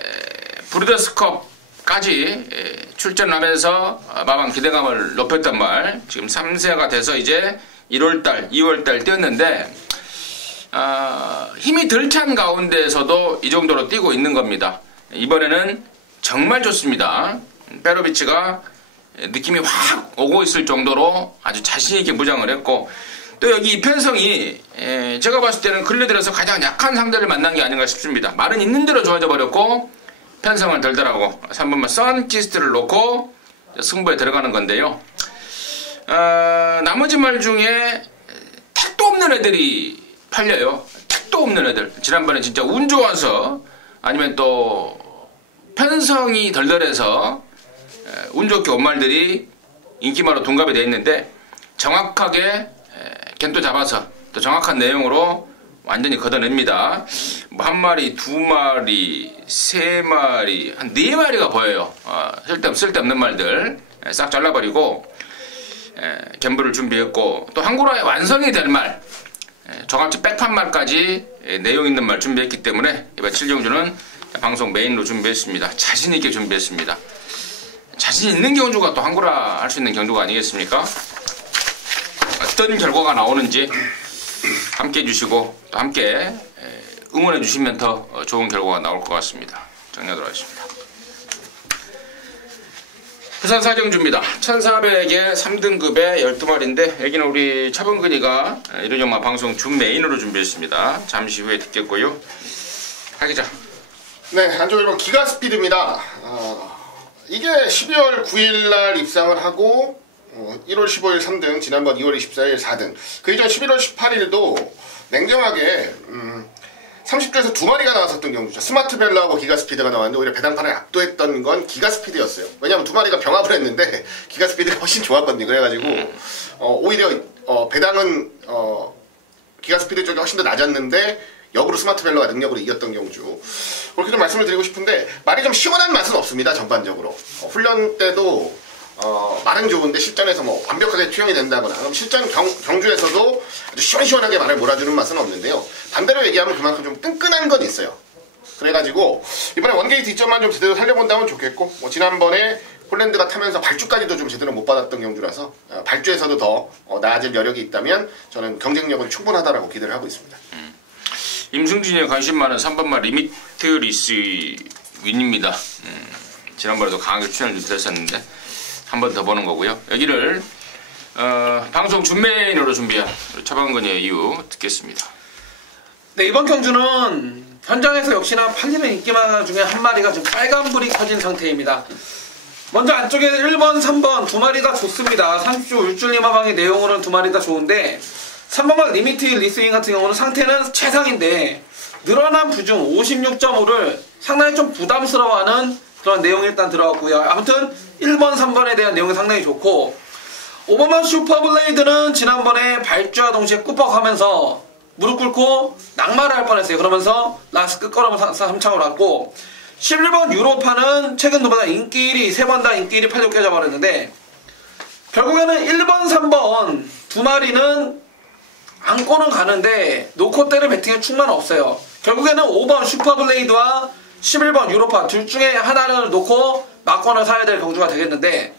브루더스컵까지 출전하면서 마방 기대감을 높였단 말. 지금 3세가 돼서 이제 1월달, 2월달 뛰었는데 힘이 덜 찬 가운데에서도 이 정도로 뛰고 있는 겁니다. 이번에는 정말 좋습니다. 페로비치가 느낌이 확 오고 있을 정도로 아주 자신있게 무장을 했고, 또 여기 이편성이 제가 봤을 때는 근래 들어서 가장 약한 상대를 만난 게 아닌가 싶습니다. 말은 있는 대로 좋아져 버렸고 편성을 덜더라고 3번만 썬키스트를 놓고 승부에 들어가는 건데요. 나머지 말 중에 택도 없는 애들이 팔려요. 택도 없는 애들. 지난번에 진짜 운 좋아서 아니면 또 편성이 덜덜해서 운 좋게 온 말들이 인기마로 둔갑이 되어 있는데 정확하게 겐도 잡아서 또 정확한 내용으로 완전히 걷어냅니다. 뭐 한 마리, 두 마리, 세 마리, 한 네 마리가 보여요. 쓸데없는 말들 싹 잘라버리고 갬블을 준비했고, 또 한구라에 완성이 될 말, 저같이 백한 말까지 내용 있는 말 준비했기 때문에 이번 7경주는 방송 메인으로 준비했습니다. 자신있게 준비했습니다. 자신 있는 경주가 또 한구라 할 수 있는 경주가 아니겠습니까? 어떤 결과가 나오는지 함께 해주시고 또 함께 응원해 주시면 더 좋은 결과가 나올 것 같습니다. 정리하도록 하겠습니다. 부산 4경주입니다. 1400에 3등급에 12마리인데 여기는 우리 차범근이가 이루정마 방송 준 메인으로 준비했습니다. 잠시 후에 듣겠고요. 하기자. 네, 안쪽 1번 기가스피드입니다. 이게 12월 9일날 입상을 하고 1월 15일 3등, 지난번 2월 24일 4등, 그 이전 11월 18일도 냉정하게 30조에서 2마리가 나왔었던 경우죠. 스마트벨라하고 기가스피드가 나왔는데 오히려 배당판을 압도했던 건 기가스피드였어요. 왜냐하면 2마리가 병합을 했는데 기가스피드가 훨씬 좋았거든요. 그래가지고 오히려 배당은 기가스피드 쪽이 훨씬 더 낮았는데 역으로 스마트벨라가 능력으로 이겼던 경주. 그렇게 좀 말씀을 드리고 싶은데 말이 좀 시원한 맛은 없습니다. 전반적으로 훈련 때도 말은 좋은데 실전에서 뭐 완벽하게 투영이 된다거나 그럼 실전 경주에서도 아주 시원시원하게 말을 몰아주는 맛은 없는데요. 반대로 얘기하면 그만큼 좀 끈끈한 건 있어요. 그래가지고 이번에 원게이트 2점만 좀 제대로 살려본다면 좋겠고, 뭐 지난번에 폴란드가 타면서 발주까지도 좀 제대로 못 받았던 경주라서 발주에서도 더 나아질 여력이 있다면 저는 경쟁력은 충분하다라고 기대를 하고 있습니다. 임승진이 관심 많은 3번마 리미트 리스 윈입니다. 지난번에도 강하게 추천을 드렸었는데 한 번 더 보는 거고요. 여기를 방송 준메인으로 준비한 차범근의 이유 듣겠습니다. 네, 이번 경주는 현장에서 역시나 팔리는 인기마다 중에 한 마리가 지금 빨간불이 켜진 상태입니다. 먼저 안쪽에 1번, 3번 두 마리 다 좋습니다. 30조 울줄리마방의 내용으로는 두 마리 다 좋은데 3번만 리미트 리스윙 같은 경우는 상태는 최상인데 늘어난 부중 56.5를 상당히 좀 부담스러워하는 그런 내용이 일단 들어갔고요. 아무튼 1번, 3번에 대한 내용이 상당히 좋고, 5번만 슈퍼블레이드는 지난번에 발주와 동시에 꾸벅하면서 무릎 꿇고 낙마를 할 뻔했어요. 그러면서 라스 끝걸음을 3창으로 왔고, 11번 유로파는 최근 두보다 인기 1위, 세 번 다 인기 1위 팔려 깨져버렸는데 결국에는 1번, 3번 두 마리는 안고는 가는데 놓고 때릴 배팅에 충만 없어요. 결국에는 5번 슈퍼블레이드와 11번 유로파 둘 중에 하나를 놓고 막권을 사야 될 경주가 되겠는데,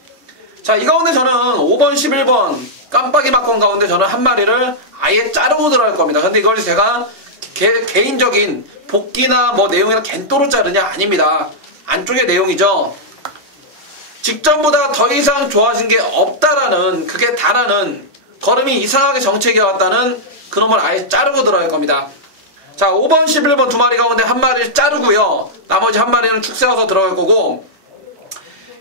자, 이 가운데 저는 5번, 11번 깜빡이 막권 가운데 저는 한 마리를 아예 자르고 들어갈 겁니다. 근데 이걸 제가 개인적인 복귀나 뭐 내용이나 겐또로 자르냐? 아닙니다. 안쪽의 내용이죠. 직전보다 더 이상 좋아진 게 없다라는, 그게 다라는, 걸음이 이상하게 정체기가 왔다는 그놈을 아예 자르고 들어갈 겁니다. 자, 5번, 11번 두 마리 가운데 한 마리를 자르고요. 나머지 한 마리는 축 세워서 들어갈 거고,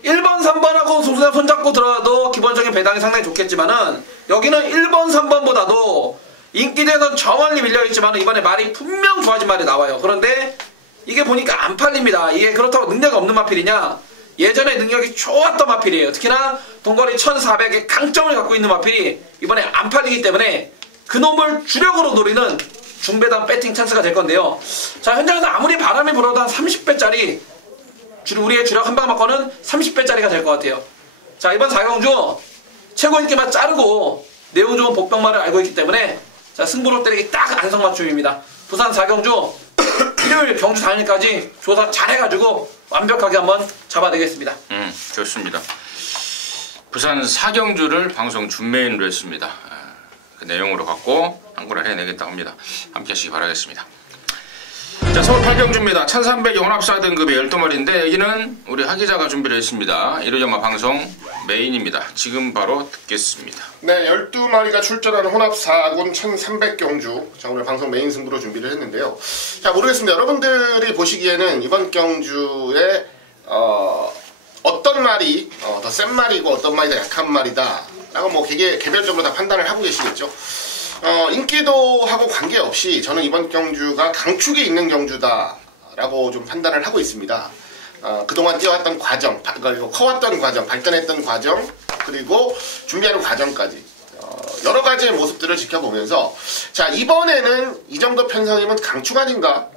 1번, 3번하고 손잡고 들어가도 기본적인 배당이 상당히 좋겠지만은 여기는 1번, 3번보다도 인기대에선 저 멀리 밀려있지만 이번에 말이 분명 좋아진 말이 나와요. 그런데 이게 보니까 안 팔립니다. 이게 그렇다고 능력이 없는 마필이냐? 예전에 능력이 좋았던 마필이에요. 특히나 동거리 1400의 강점을 갖고 있는 마필이 이번에 안 팔리기 때문에 그놈을 주력으로 노리는 중배당 배팅 찬스가 될 건데요. 자, 현장에서 아무리 바람이 불어도 한 30배짜리 우리의 주력 한방 맞고는 30배짜리가 될 것 같아요. 자, 이번 4경주 최고 인기만 자르고 내용 좋은 복병말을 알고 있기 때문에 자, 승부로 때리기 딱 안성맞춤입니다. 부산 4경주 일요일 경주 당일까지 조사 잘해가지고 완벽하게 한번 잡아내겠습니다. 좋습니다. 부산 4경주를 방송 준메인으로 했습니다. 그 내용으로 갖고 한구를 해내겠다고 합니다. 함께 하시기 바라겠습니다. 자, 서울 8경주입니다. 1300의 혼합 4등급의 12마리인데 여기는 우리 하기자가 준비를 했습니다. 일요정마 방송 메인입니다. 지금 바로 듣겠습니다. 네, 12마리가 출전하는 혼합 4군 1300경주. 자, 오늘 방송 메인 승부로 준비를 했는데요. 자, 모르겠습니다. 여러분들이 보시기에는 이번 경주에 어떤 말이 더 센 말이고 어떤 말이 더 약한 말이다 라고 뭐 개별적으로 다 판단을 하고 계시겠죠. 인기도하고 관계없이 저는 이번 경주가 강축이 있는 경주다 라고 좀 판단을 하고 있습니다. 그동안 뛰어왔던 과정, 그리고 커왔던 과정, 발전했던 과정, 그리고 준비하는 과정까지 여러 가지의 모습들을 지켜보면서 자, 이번에는 이 정도 편성이면 강축 아닌가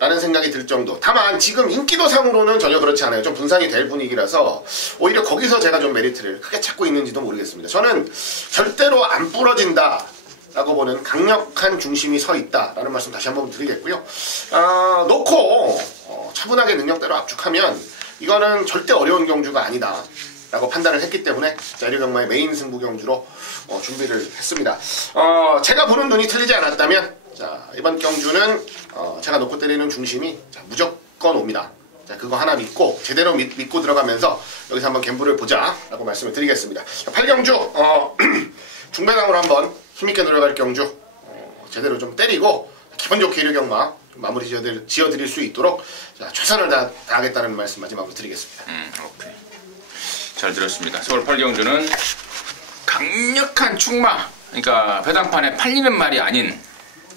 라는 생각이 들 정도. 다만 지금 인기도상으로는 전혀 그렇지 않아요. 좀 분산이 될 분위기라서 오히려 거기서 제가 좀 메리트를 크게 찾고 있는지도 모르겠습니다. 저는 절대로 안 부러진다 라고 보는 강력한 중심이 서 있다 라는 말씀 다시 한번 드리겠고요. 놓고 차분하게 능력대로 압축하면 이거는 절대 어려운 경주가 아니다 라고 판단을 했기 때문에 일요경마의 메인 승부 경주로 준비를 했습니다. 제가 보는 눈이 틀리지 않았다면 자, 이번 경주는 제가 놓고 때리는 중심이 자, 무조건 옵니다. 자, 그거 하나 믿고 제대로 믿고 들어가면서 여기서 한번 갬블을 보자 라고 말씀을 드리겠습니다. 8경주 중배당으로 한번 힘있게 들어갈 경주 제대로 좀 때리고 기분 좋게 일요경마 마무리 지어드릴 수 있도록 자, 최선을 다하겠다는 말씀 마지막으로 드리겠습니다. 오케이. 잘 들었습니다. 서울 8경주는 강력한 축마, 그러니까 배당판에 팔리는 말이 아닌,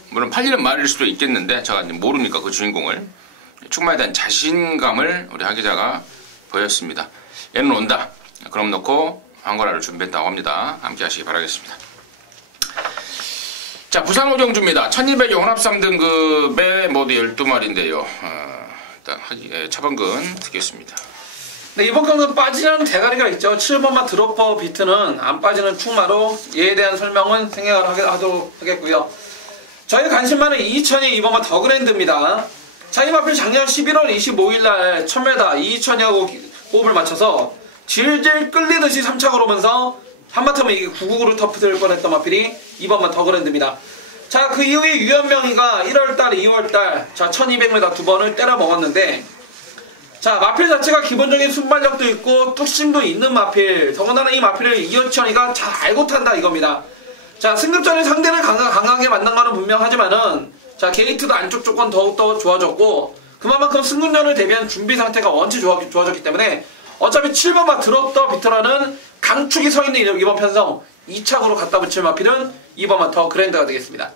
물론 팔리는 말일 수도 있겠는데 제가 모르니까 그 주인공을, 축마에 대한 자신감을 우리 하기자가 보였습니다. 얘는 온다. 그럼 놓고 한거라를 준비했다고 합니다. 함께 하시기 바라겠습니다. 자, 부산 5경주입니다. 1200의 혼합 3등급의 모두 12마리인데요. 일단 차범근 듣겠습니다. 네, 이번 경주는 빠지는 대가리가 있죠. 7번마 드로퍼 비트는 안 빠지는 축마로 얘에 대한 설명은 생략을 하도록 하겠고요. 저희 관심만은 2000이 이번마 더 그랜드입니다. 자, 이 마필 작년 11월 25일날 1000m 2000이하고 호흡을 맞춰서 질질 끌리듯이 3착을 오면서 한마터면 이게 999를 터프될 뻔했던 마필이 이번만 더 그랜드입니다. 자, 그 이후에 유현명이가 1월달, 2월달 자 1200m 두 번을 때려 먹었는데 자, 마필 자체가 기본적인 순발력도 있고 뚝심도 있는 마필, 더군다나 이 마필을 이현천이가 잘 알고 탄다 이겁니다. 자, 승급전에 상대를 강하게 만난 거는 분명하지만은 자, 게이트도 안쪽 조건 더욱더 좋아졌고 그만큼 승급전을 대비한 준비 상태가 원체 좋아졌기 때문에 어차피 7번마 드롭더 비트라는 강축이 서 있는 이번 편성 2착으로 갖다 붙일 마필은 2번마 더 그랜드가 되겠습니다.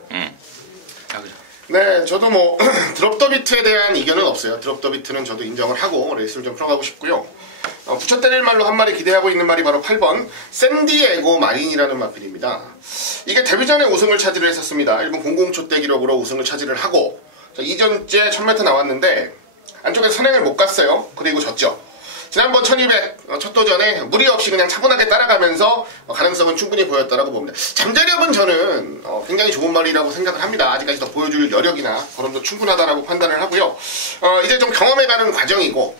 네, 저도 뭐 드롭 더 비트에 대한 이견은 없어요. 드롭 더 비트는 저도 인정을 하고 레이스를 좀 풀어가고 싶고요. 붙여 때릴 말로 한 마리 기대하고 있는 말이 바로 8번 샌디에고 마린이라는 마필입니다. 이게 데뷔전에 우승을 차지를 했었습니다. 일본 00초 대 기록으로 우승을 차지를 하고 자, 2전째 1000m 나왔는데 안쪽에서 선행을 못 갔어요. 그리고 졌죠. 지난번 1200 첫 도전에 무리 없이 그냥 차분하게 따라가면서 가능성은 충분히 보였다라고 봅니다. 잠재력은 저는 굉장히 좋은 말이라고 생각을 합니다. 아직까지 더 보여줄 여력이나 그런 도 충분하다라고 판단을 하고요. 이제 좀 경험해가는 과정이고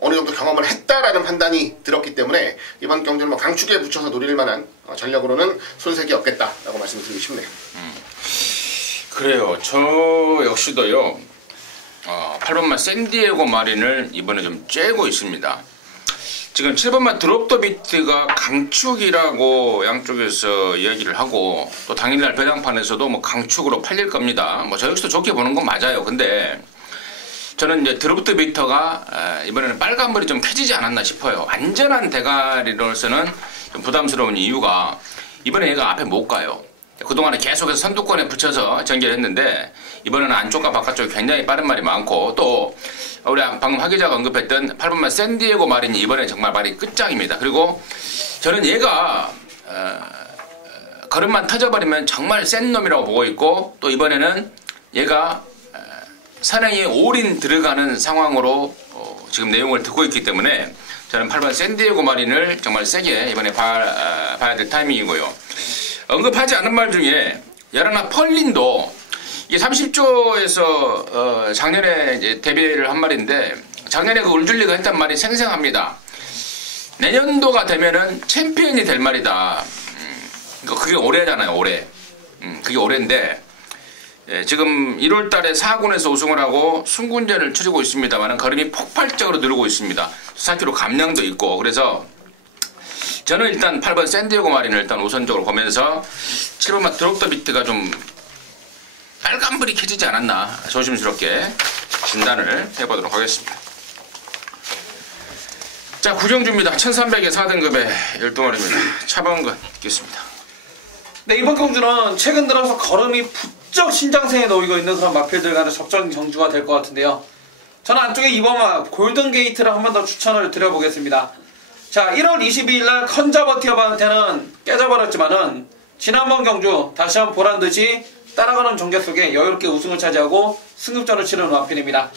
어느 정도 경험을 했다라는 판단이 들었기 때문에 이번 경주는 뭐 강축에 붙여서 노릴 만한 전력으로는 손색이 없겠다라고 말씀드리고 싶네요. 그래요. 저 역시도요. 8번마 샌디에고 마린을 이번에 좀 째고 있습니다. 지금 7번마 드롭 더 비트가 강축이라고 양쪽에서 이야기를 하고 또 당일날 배당판에서도 뭐 강축으로 팔릴 겁니다. 뭐 저 역시도 좋게 보는 건 맞아요. 근데 저는 이제 드롭트 빅터가 이번에는 빨간불이 좀 켜지지 않았나 싶어요. 완전한 대가리로서는 좀 부담스러운 이유가 이번에 얘가 앞에 못 가요. 그동안에 계속해서 선두권에 붙여서 전개를 했는데 이번에는 안쪽과 바깥쪽에 굉장히 빠른 말이 많고 또 우리 방금 하 기자가 언급했던 8번만 샌디에고 마린이 이번에 정말 말이 끝장입니다. 그리고 저는 얘가 걸음만 터져버리면 정말 센 놈이라고 보고 있고 또 이번에는 얘가 사냥에 올인 들어가는 상황으로 지금 내용을 듣고 있기 때문에 저는 8번 샌디에고 마린을 정말 세게 이번에 봐야 될 타이밍이고요. 언급하지 않은 말 중에 야라나 펄린도 이게 30조에서 작년에 이제 데뷔를 한 말인데 작년에 그 울줄리가 했던 말이 생생합니다. 내년도가 되면은 챔피언이 될 말이다. 그게 올해잖아요, 올해. 그게 올해인데 지금 1월 달에 4군에서 우승을 하고 순군전을 치르고 있습니다만 걸음이 폭발적으로 늘고 있습니다. 4kg 감량도 있고 그래서 저는 일단 8번 샌디에고 마린을 일단 우선적으로 보면서 7번만 드롭더 비트가 좀 빨간불이 켜지지 않았나 조심스럽게 진단을 해보도록 하겠습니다. 자, 구경주입니다. 1300에 4등급의 12마리입니다. 차범근 있겠습니다. 네, 이번 경주는 최근 들어서 걸음이 부쩍 신장세에 놓이고 있는 그런 마필들 간의 접전 경주가 될 것 같은데요. 저는 안쪽에 2번마 골든게이트를 한 번 더 추천을 드려보겠습니다. 자, 1월 22일 날 컨저버티어한테는 깨져버렸지만은 지난번 경주 다시 한번 보란듯이 따라가는 종교 속에 여유롭게 우승을 차지하고 승급전을 치르는 마필입니다.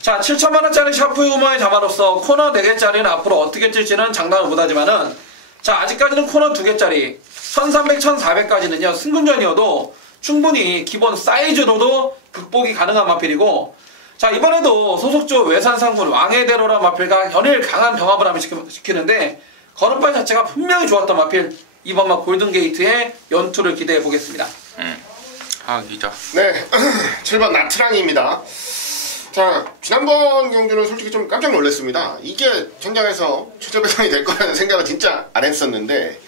자, 7천만원짜리 샤프 유머의 자마로서 코너 4개짜리는 앞으로 어떻게 찔지는 장담을 못하지만은 자, 아직까지는 코너 2개짜리 1300, 1400까지는요 승급전이어도 충분히 기본 사이즈로도 극복이 가능한 마필이고 자, 이번에도 소속조 외산상군 왕의대로라 마필과 연일 강한 병합을 하며 시키는데 걸음발 자체가 분명히 좋았던 마필 2번마 골든게이트의 연투를 기대해 보겠습니다. 기자. 네, 7번 나트랑입니다. 자, 지난번 경주는 솔직히 좀 깜짝 놀랐습니다. 이게 현장에서 최저 배상이 될 거라는 생각은 진짜 안 했었는데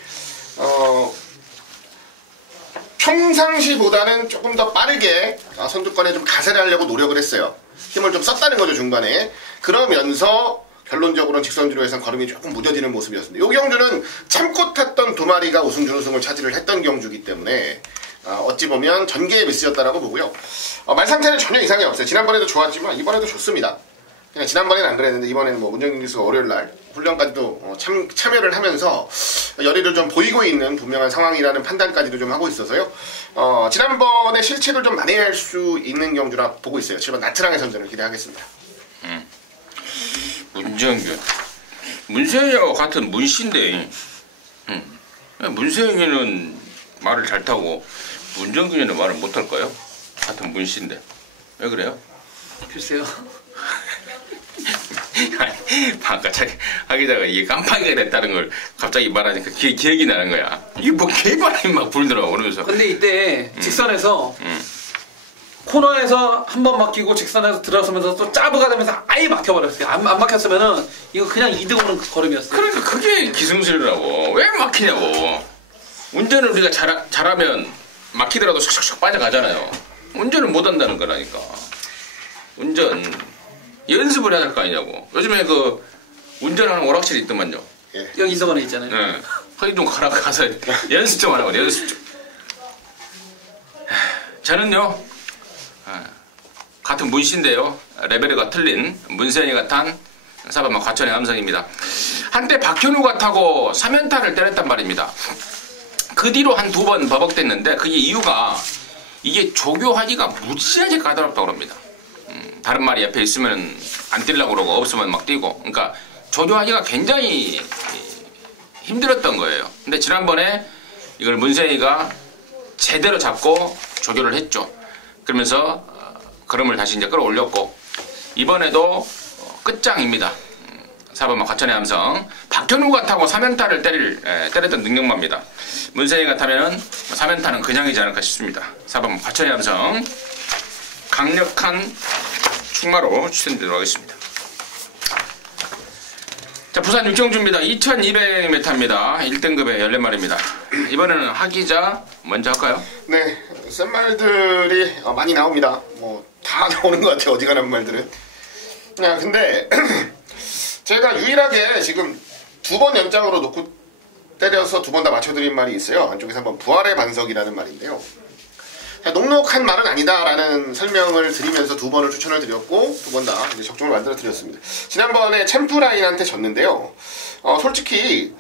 평상시보다는 조금 더 빠르게 선두권에 좀 가세를 하려고 노력을 했어요. 힘을 좀 썼다는 거죠, 중반에. 그러면서 결론적으로는 직선주로 해서 걸음이 조금 무뎌지는 모습이었습니다. 이 경주는 참고 탔던 2마리가 우승 준우승을 차지를 했던 경주이기 때문에 어찌 보면 전개의 미스였다라고 보고요. 말 상태는 전혀 이상이 없어요. 지난번에도 좋았지만 이번에도 좋습니다. 그냥 지난번에는 안 그랬는데 이번에는 뭐 문정균 기수가 월요일날 훈련까지도 참여를 하면서 열의를 좀 보이고 있는 분명한 상황이라는 판단까지도 좀 하고 있어서요. 지난번에 실책을 좀 만회할 수 있는 경주라 보고 있어요. 7번 나트랑의 선전을 기대하겠습니다. 문정균 문세영하고 같은 문씨인데 문세영이는 말을 잘 타고 문정균이는 말을 못할까요? 같은 문씨인데 왜 그래요? 글쎄요. 아까 하 기자가 이게 깜빡이가 됐다는 걸 갑자기 말하니까 기억이 나는 거야. 이게 뭐 개바람이 막 불더라고 그러면서. 근데 이때 직선에서 코너에서 한 번 막히고 직선에서 들어서면서 또 짜부가 되면서 아예 막혀버렸어요. 안 막혔으면은 이거 그냥 2등 오는 걸음이었어요. 그러니까 그게 기승술이라고. 왜 막히냐고. 운전을 우리가 잘하면 막히더라도 샥샥샥 빠져가잖아요. 운전을 못한다는 거라니까. 운전 연습을 해야 할 거 아니냐고. 요즘에 그 운전하는 오락실이 있더만요. 예. 여기 인서관에 있잖아요. 네. 허리 좀 가서 연습 좀 하라고. 연습 좀. 저는요 같은 문씨인데요. 레벨이 틀린 문세영이가 탄 사바마 과천의 함성입니다. 한때 박현우가 타고 3연타를 때렸단 말입니다. 그 뒤로 한 2번 버벅댔는데 그게 이유가 이게 조교하기가 무지하게 까다롭다고 그럽니다. 다른 말이 옆에 있으면 안 뛰려고 그러고 없으면 막 뛰고 그러니까 조교하기가 굉장히 힘들었던 거예요. 근데 지난번에 이걸 문세희가 제대로 잡고 조교를 했죠. 그러면서 걸음을 다시 이제 끌어올렸고 이번에도 끝장입니다. 4번마 과천의 함성 박현우가 타고 3연타를 때렸던 능력마입니다. 문세희가 타면은 3연타는 그냥이지 않을까 싶습니다. 4번마 과천의 함성 강력한 충마로 추천드리도록 하겠습니다. 자, 부산 육경주입니다. 2200m입니다. 1등급의 14마리입니다. 이번에는 하기자 먼저 할까요? 네, 센 말들이 많이 나옵니다. 뭐 다 나오는 것 같아요. 어지간한 말들은. 야, 근데 제가 유일하게 지금 2번 연장으로 놓고 때려서 2번 다 맞춰드린 말이 있어요. 안쪽에서 한번 부활의 반석이라는 말인데요. 녹록한 말은 아니다라는 설명을 드리면서 2번을 추천을 드렸고 2번 다 이제 적중을 만들어 드렸습니다. 지난번에 챔프라인한테 졌는데요. 솔직히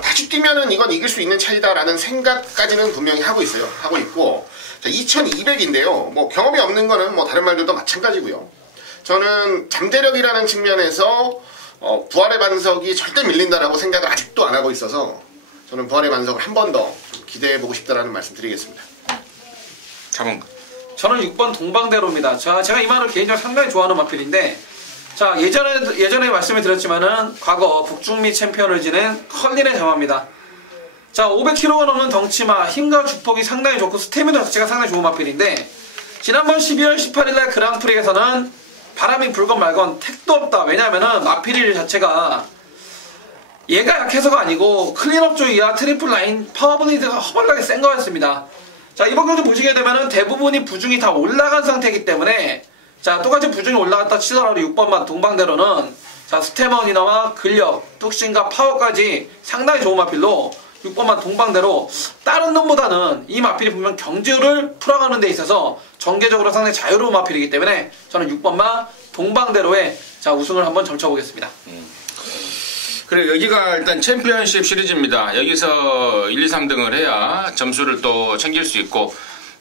다시 뛰면은 이건 이길 수 있는 차이다라는 생각까지는 분명히 하고 있어요. 하고 있고 2200인데요. 뭐 경험이 없는 거는 뭐 다른 말들도 마찬가지고요. 저는 잠재력이라는 측면에서 부활의 반석이 절대 밀린다라고 생각을 아직도 안 하고 있어서 저는 부활의 반석을 한 번 더 기대해보고 싶다라는 말씀 드리겠습니다. 저는 6번 동방대로입니다. 제가 이 말을 개인적으로 상당히 좋아하는 마필인데, 자, 예전에 말씀을 드렸지만은 과거 북중미 챔피언을 지낸 컬린의 자마입니다. 자, 500kg가 넘는 덩치마, 힘과 주폭이 상당히 좋고 스태미나 자체가 상당히 좋은 마필인데, 지난번 12월 18일날 그랑프리에서는 바람이 불건 말건 택도 없다. 왜냐하면은 마필 자체가 얘가 약해서가 아니고 클린업 쪽이야 트리플 라인 파워블레이드가 허벌나게 센 거였습니다. 자, 이번 경기 보시게 되면은 대부분이 부중이 다 올라간 상태이기 때문에, 자, 똑같이 부중이 올라갔다 치더라도 6번만 동방대로는 자, 스태머니나와 근력, 뚝심과 파워까지 상당히 좋은 마필로 6번만 동방대로 다른 놈보다는 이 마필이 보면 경주를 풀어가는 데 있어서 전개적으로 상당히 자유로운 마필이기 때문에 저는 6번만 동방대로의 자, 우승을 한번 점쳐보겠습니다. 그래, 여기가 일단 챔피언십 시리즈입니다. 여기서 1, 2, 3등을 해야 점수를 또 챙길 수 있고,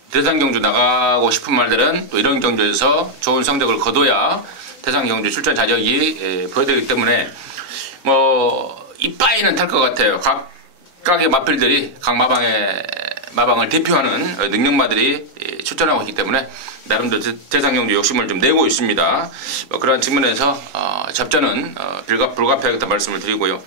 대상 경주 나가고 싶은 말들은 또 이런 경주에서 좋은 성적을 거둬야 대상 경주 출전 자격이 보여되기 때문에 뭐 이빠이는 탈 것 같아요. 각각의 마필들이 각 마방을 대표하는 능력마들이 출전하고 있기 때문에 나름대로 대상 경주 욕심을 좀 내고 있습니다. 그러한 측면에서 접전은 불가피하겠다 말씀을 드리고요.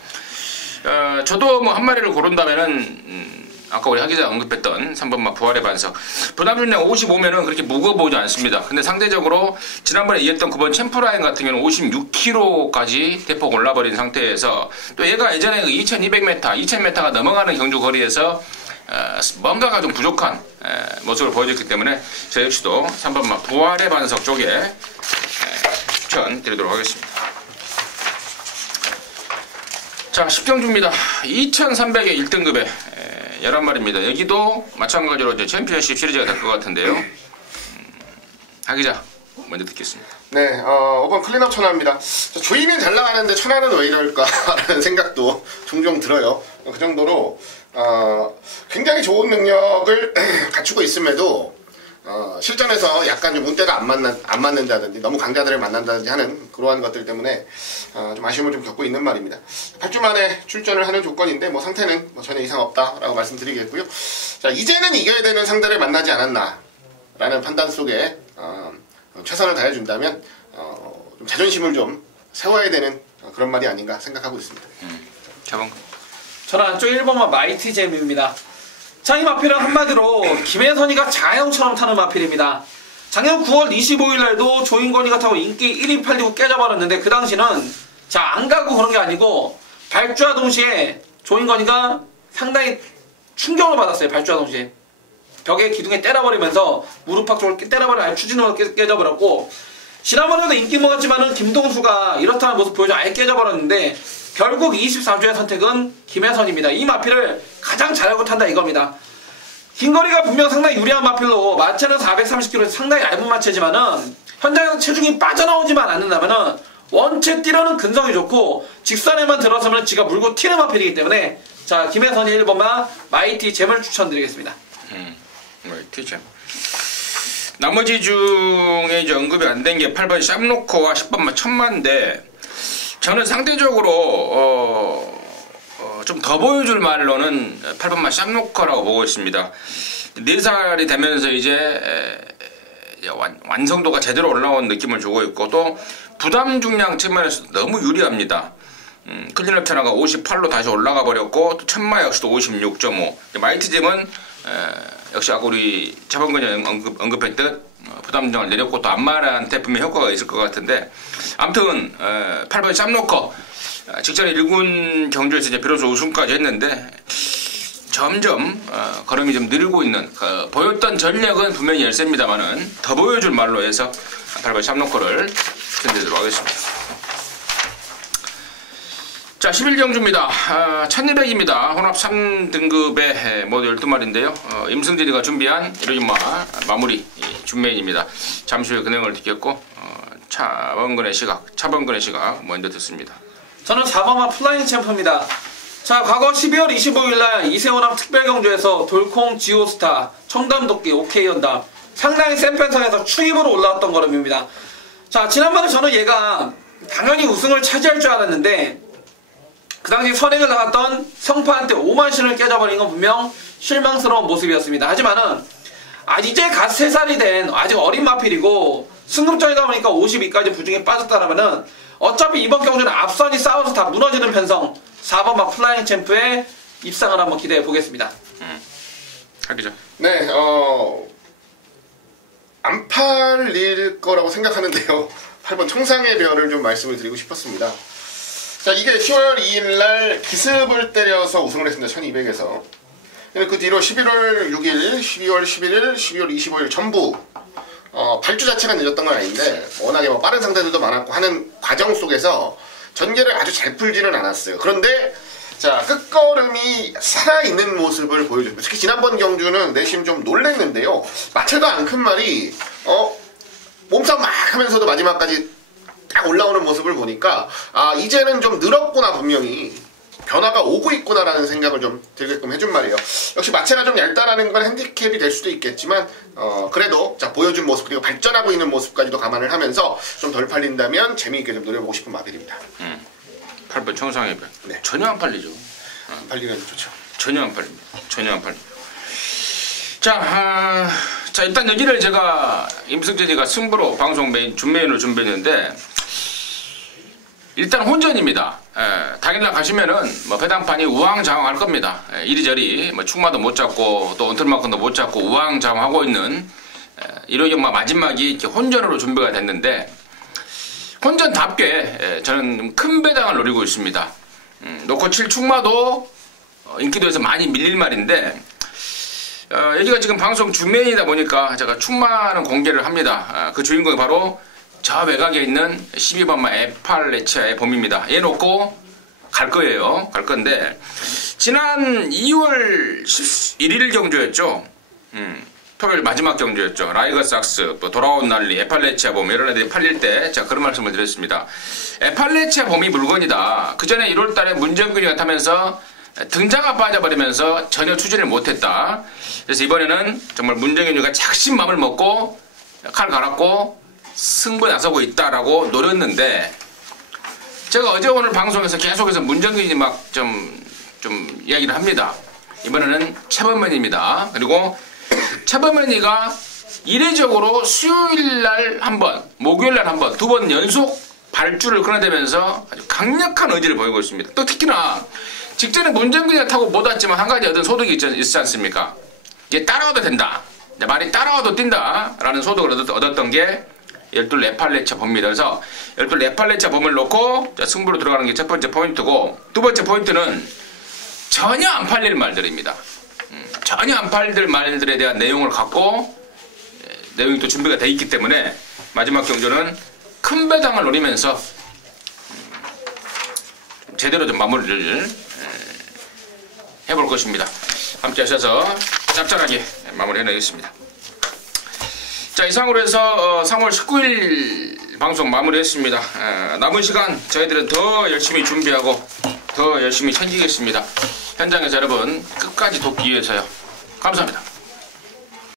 저도 뭐 한 마리를 고른다면은 아까 우리 하기자 언급했던 3번마 부활의 반석, 부담중량 55면은 그렇게 무거워 보이지 않습니다. 근데 상대적으로 지난번에 이겼던 9번 챔프라인 같은 경우는 56kg까지 대폭 올라버린 상태에서, 또 얘가 예전에 2200m, 2000m가 넘어가는 경주 거리에서 뭔가가 좀 부족한 모습을 보여줬기 때문에 저 역시도 3번마 부활의 반석 쪽에 추천드리도록 하겠습니다. 자, 10경주입니다. 2300의 1등급에 11마리입니다. 여기도 마찬가지로 이제 챔피언십 시리즈가 될 것 같은데요. 하기자 먼저 듣겠습니다. 네, 5번 클린업 천하입니다. 조이는 잘 나가는데 천하는 왜 이럴까라는 생각도 종종 들어요. 그 정도로 굉장히 좋은 능력을 갖추고 있음에도 실전에서 약간 좀 운대가 안 맞는다든지 너무 강자들을 만난다든지 하는 그러한 것들 때문에 좀 아쉬움을 좀 겪고 있는 말입니다. 8주 만에 출전을 하는 조건인데 뭐 상태는 뭐 전혀 이상 없다라고 말씀드리겠고요. 자, 이제는 이겨야 되는 상대를 만나지 않았나라는 판단 속에 최선을 다해준다면 좀 자존심을 좀 세워야 되는 그런 말이 아닌가 생각하고 있습니다. 자봉. 저는 안쪽 1번만 마이티 잼입니다. 자, 이 마필은 한마디로 김혜선이가 자영처럼 타는 마필입니다. 작년 9월 25일 날도 조인권이가 타고 인기 1위 팔리고 깨져버렸는데, 그 당시는 자, 안 가고 그런 게 아니고 발주와 동시에 조인권이가 상당히 충격을 받았어요. 발주와 동시에 벽에 기둥에 때려버리면서 무릎팍 쪽을 때려버려 추진으로 깨져버렸고, 지난번에도 인기 먹었지만은 김동수가 이렇다는 모습 보여줘 아예 깨져버렸는데, 결국 24주의 선택은 김혜선입니다. 이 마필을 가장 잘하고 탄다 이겁니다. 긴거리가 분명 상당히 유리한 마필로 마체는 430kg에서 상당히 얇은 마체지만은 현장에서 체중이 빠져나오지만 않는다면은 원체 뛰려는 근성이 좋고 직선에만 들어서면 지가 물고 튀는 마필이기 때문에, 자, 김혜선이 1번만 마이티 잼을 추천드리겠습니다. 마이티 잼. 나머지 중에 이제 언급이 안 된 게 8번 샵노코와 10번만 천만인데, 저는 상대적으로 좀 더 보여줄 말로는 8번만 샵노커라고 보고 있습니다. 4살이 되면서 이제 완성도가 제대로 올라온 느낌을 주고 있고, 또 부담 중량 측면에서 너무 유리합니다. 클린업 테너가 58로 다시 올라가 버렸고, 또 천마 역시도 56.5. 마이티잼은 역시 아까 우리 저번에 언급했듯 부담 중량을 내렸고 또 안마한테 분명 효과가 있을 것 같은데, 아무튼 8번 쌈노커 직전에 1군 경주에서 이제 비로소 우승까지 했는데 점점 걸음이 좀 느리고 있는, 보였던 전력은 분명히 열세입니다만은 더 보여줄 말로 해서 8번 쌈노커를 추천드리도록 하겠습니다. 자, 11경주입니다. 1200입니다. 혼합 3등급의 모두 12마리인데요. 임승진이가 준비한 1호전마 마무리 준메인입니다. 잠시 후에 근행을 듣겠고 차범근의 시각 먼저 듣습니다. 저는 4번마 플라잉 챔프입니다. 자, 과거 12월 25일날 이세훈합 특별경주에서 돌콩 지오스타, 청담도끼, 오케이연다 상당히 센 편성에서 추입으로 올라왔던 걸음입니다. 자, 지난번에 저는 얘가 당연히 우승을 차지할 줄 알았는데 그 당시 선행을 나갔던 성파한테 5만신을 깨져버린 건 분명 실망스러운 모습이었습니다. 하지만은 이제 갓 3살이 된 아직 어린 마필이고 승급전이다 보니까 52까지 부중에 빠졌다라면은 어차피 이번 경주는 앞선이 싸워서 다 무너지는 편성 4번마 플라잉 챔프의 입상을 한번 기대해 보겠습니다. 하기죠. 네, 안 팔릴 거라고 생각하는데요. 8번 청상의 별을 좀 말씀을 드리고 싶었습니다. 자, 이게 10월 2일날 기습을 때려서 우승을 했습니다. 1200에서. 그 뒤로 11월 6일, 12월 11일, 12월 25일 전부 발주 자체가 늦었던 건 아닌데 워낙에 빠른 상대들도 많았고 하는 과정 속에서 전개를 아주 잘 풀지는 않았어요. 그런데 자, 끝걸음이 살아있는 모습을 보여줍니다. 특히 지난번 경주는 내심 좀 놀랬는데요. 마찰도 안 큰 말이 몸싸움 막 하면서도 마지막까지 딱 올라오는 모습을 보니까 이제는 좀 늘었구나, 분명히 변화가 오고 있구나라는 생각을 좀 들게끔 해준 말이에요. 역시 마체가 좀 얇다라는 건 핸디캡이 될 수도 있겠지만 그래도 자, 보여준 모습 그리고 발전하고 있는 모습까지도 감안을 하면서 좀 덜 팔린다면 재미있게 좀 노려보고 싶은 마필입니다. 8번 청상의 별. 네. 전혀 안 팔리죠. 안 팔리면 좋죠. 전혀 안 팔립니다. 전혀 안 팔립니다. 자, 일단 여기를 제가 임승진이가 승부로 방송 준메인으로 준비했는데 일단 혼전입니다. 당일날 가시면은 뭐 배당판이 우왕좌왕할 겁니다. 이리저리 뭐 축마도 못 잡고 또 언틀만큼도 못 잡고 우왕좌왕하고 있는 1호전마 마지막이 이렇게 혼전으로 준비가 됐는데 혼전답게 저는 큰 배당을 노리고 있습니다. 놓고 칠 축마도 인기도에서 많이 밀릴 말인데 여기가 지금 방송 준메인이다 보니까 제가 축마는 공개를 합니다. 그 주인공이 바로 저 외곽에 있는 12번마 에팔레치아의 봄입니다. 얘 놓고 갈 거예요. 갈 건데 지난 2월 11일 경주였죠. 토요일 마지막 경주였죠. 라이거삭스, 돌아온 난리, 에팔레치아 봄 이런 애들이 팔릴 때 제가 그런 말씀을 드렸습니다. 에팔레치아 봄이 물건이다. 그 전에 1월달에 문정균이가 타면서 등자가 빠져버리면서 전혀 추진을 못했다. 그래서 이번에는 정말 문정균이가 작심 마음을 먹고 칼 갈았고 승부에 나서고 있다라고 노렸는데 제가 어제 오늘 방송에서 계속해서 문정균이 막 좀 이야기를 합니다. 이번에는 최범현입니다. 그리고 최범현이가 이례적으로 수요일날 한번 목요일날 한번 2번 연속 발주를 끊어대면서 아주 강력한 의지를 보이고 있습니다. 또 특히나 직전에 문정균이 타고 못 왔지만 한 가지 얻은 소득이 있지 않습니까? 이제 따라와도 된다. 말이 따라와도 뛴다 라는 소득을 얻었던 게 12 에팔레치아 봄입니다. 그래서 12 에팔레치아 봄을 놓고 승부로 들어가는 게 첫 번째 포인트고 두 번째 포인트는 전혀 안 팔릴 말들입니다. 전혀 안 팔릴 말들에 대한 내용을 갖고 내용이 또 준비가 돼 있기 때문에 마지막 경주는 큰 배당을 노리면서 제대로 좀 마무리를 해볼 것입니다. 함께 하셔서 짭짤하게 마무리해내겠습니다. 자, 이상으로 해서 3월 19일 방송 마무리했습니다. 남은 시간 저희들은 더 열심히 준비하고 더 열심히 챙기겠습니다. 현장에서 여러분 끝까지 돕기 위해서요. 감사합니다.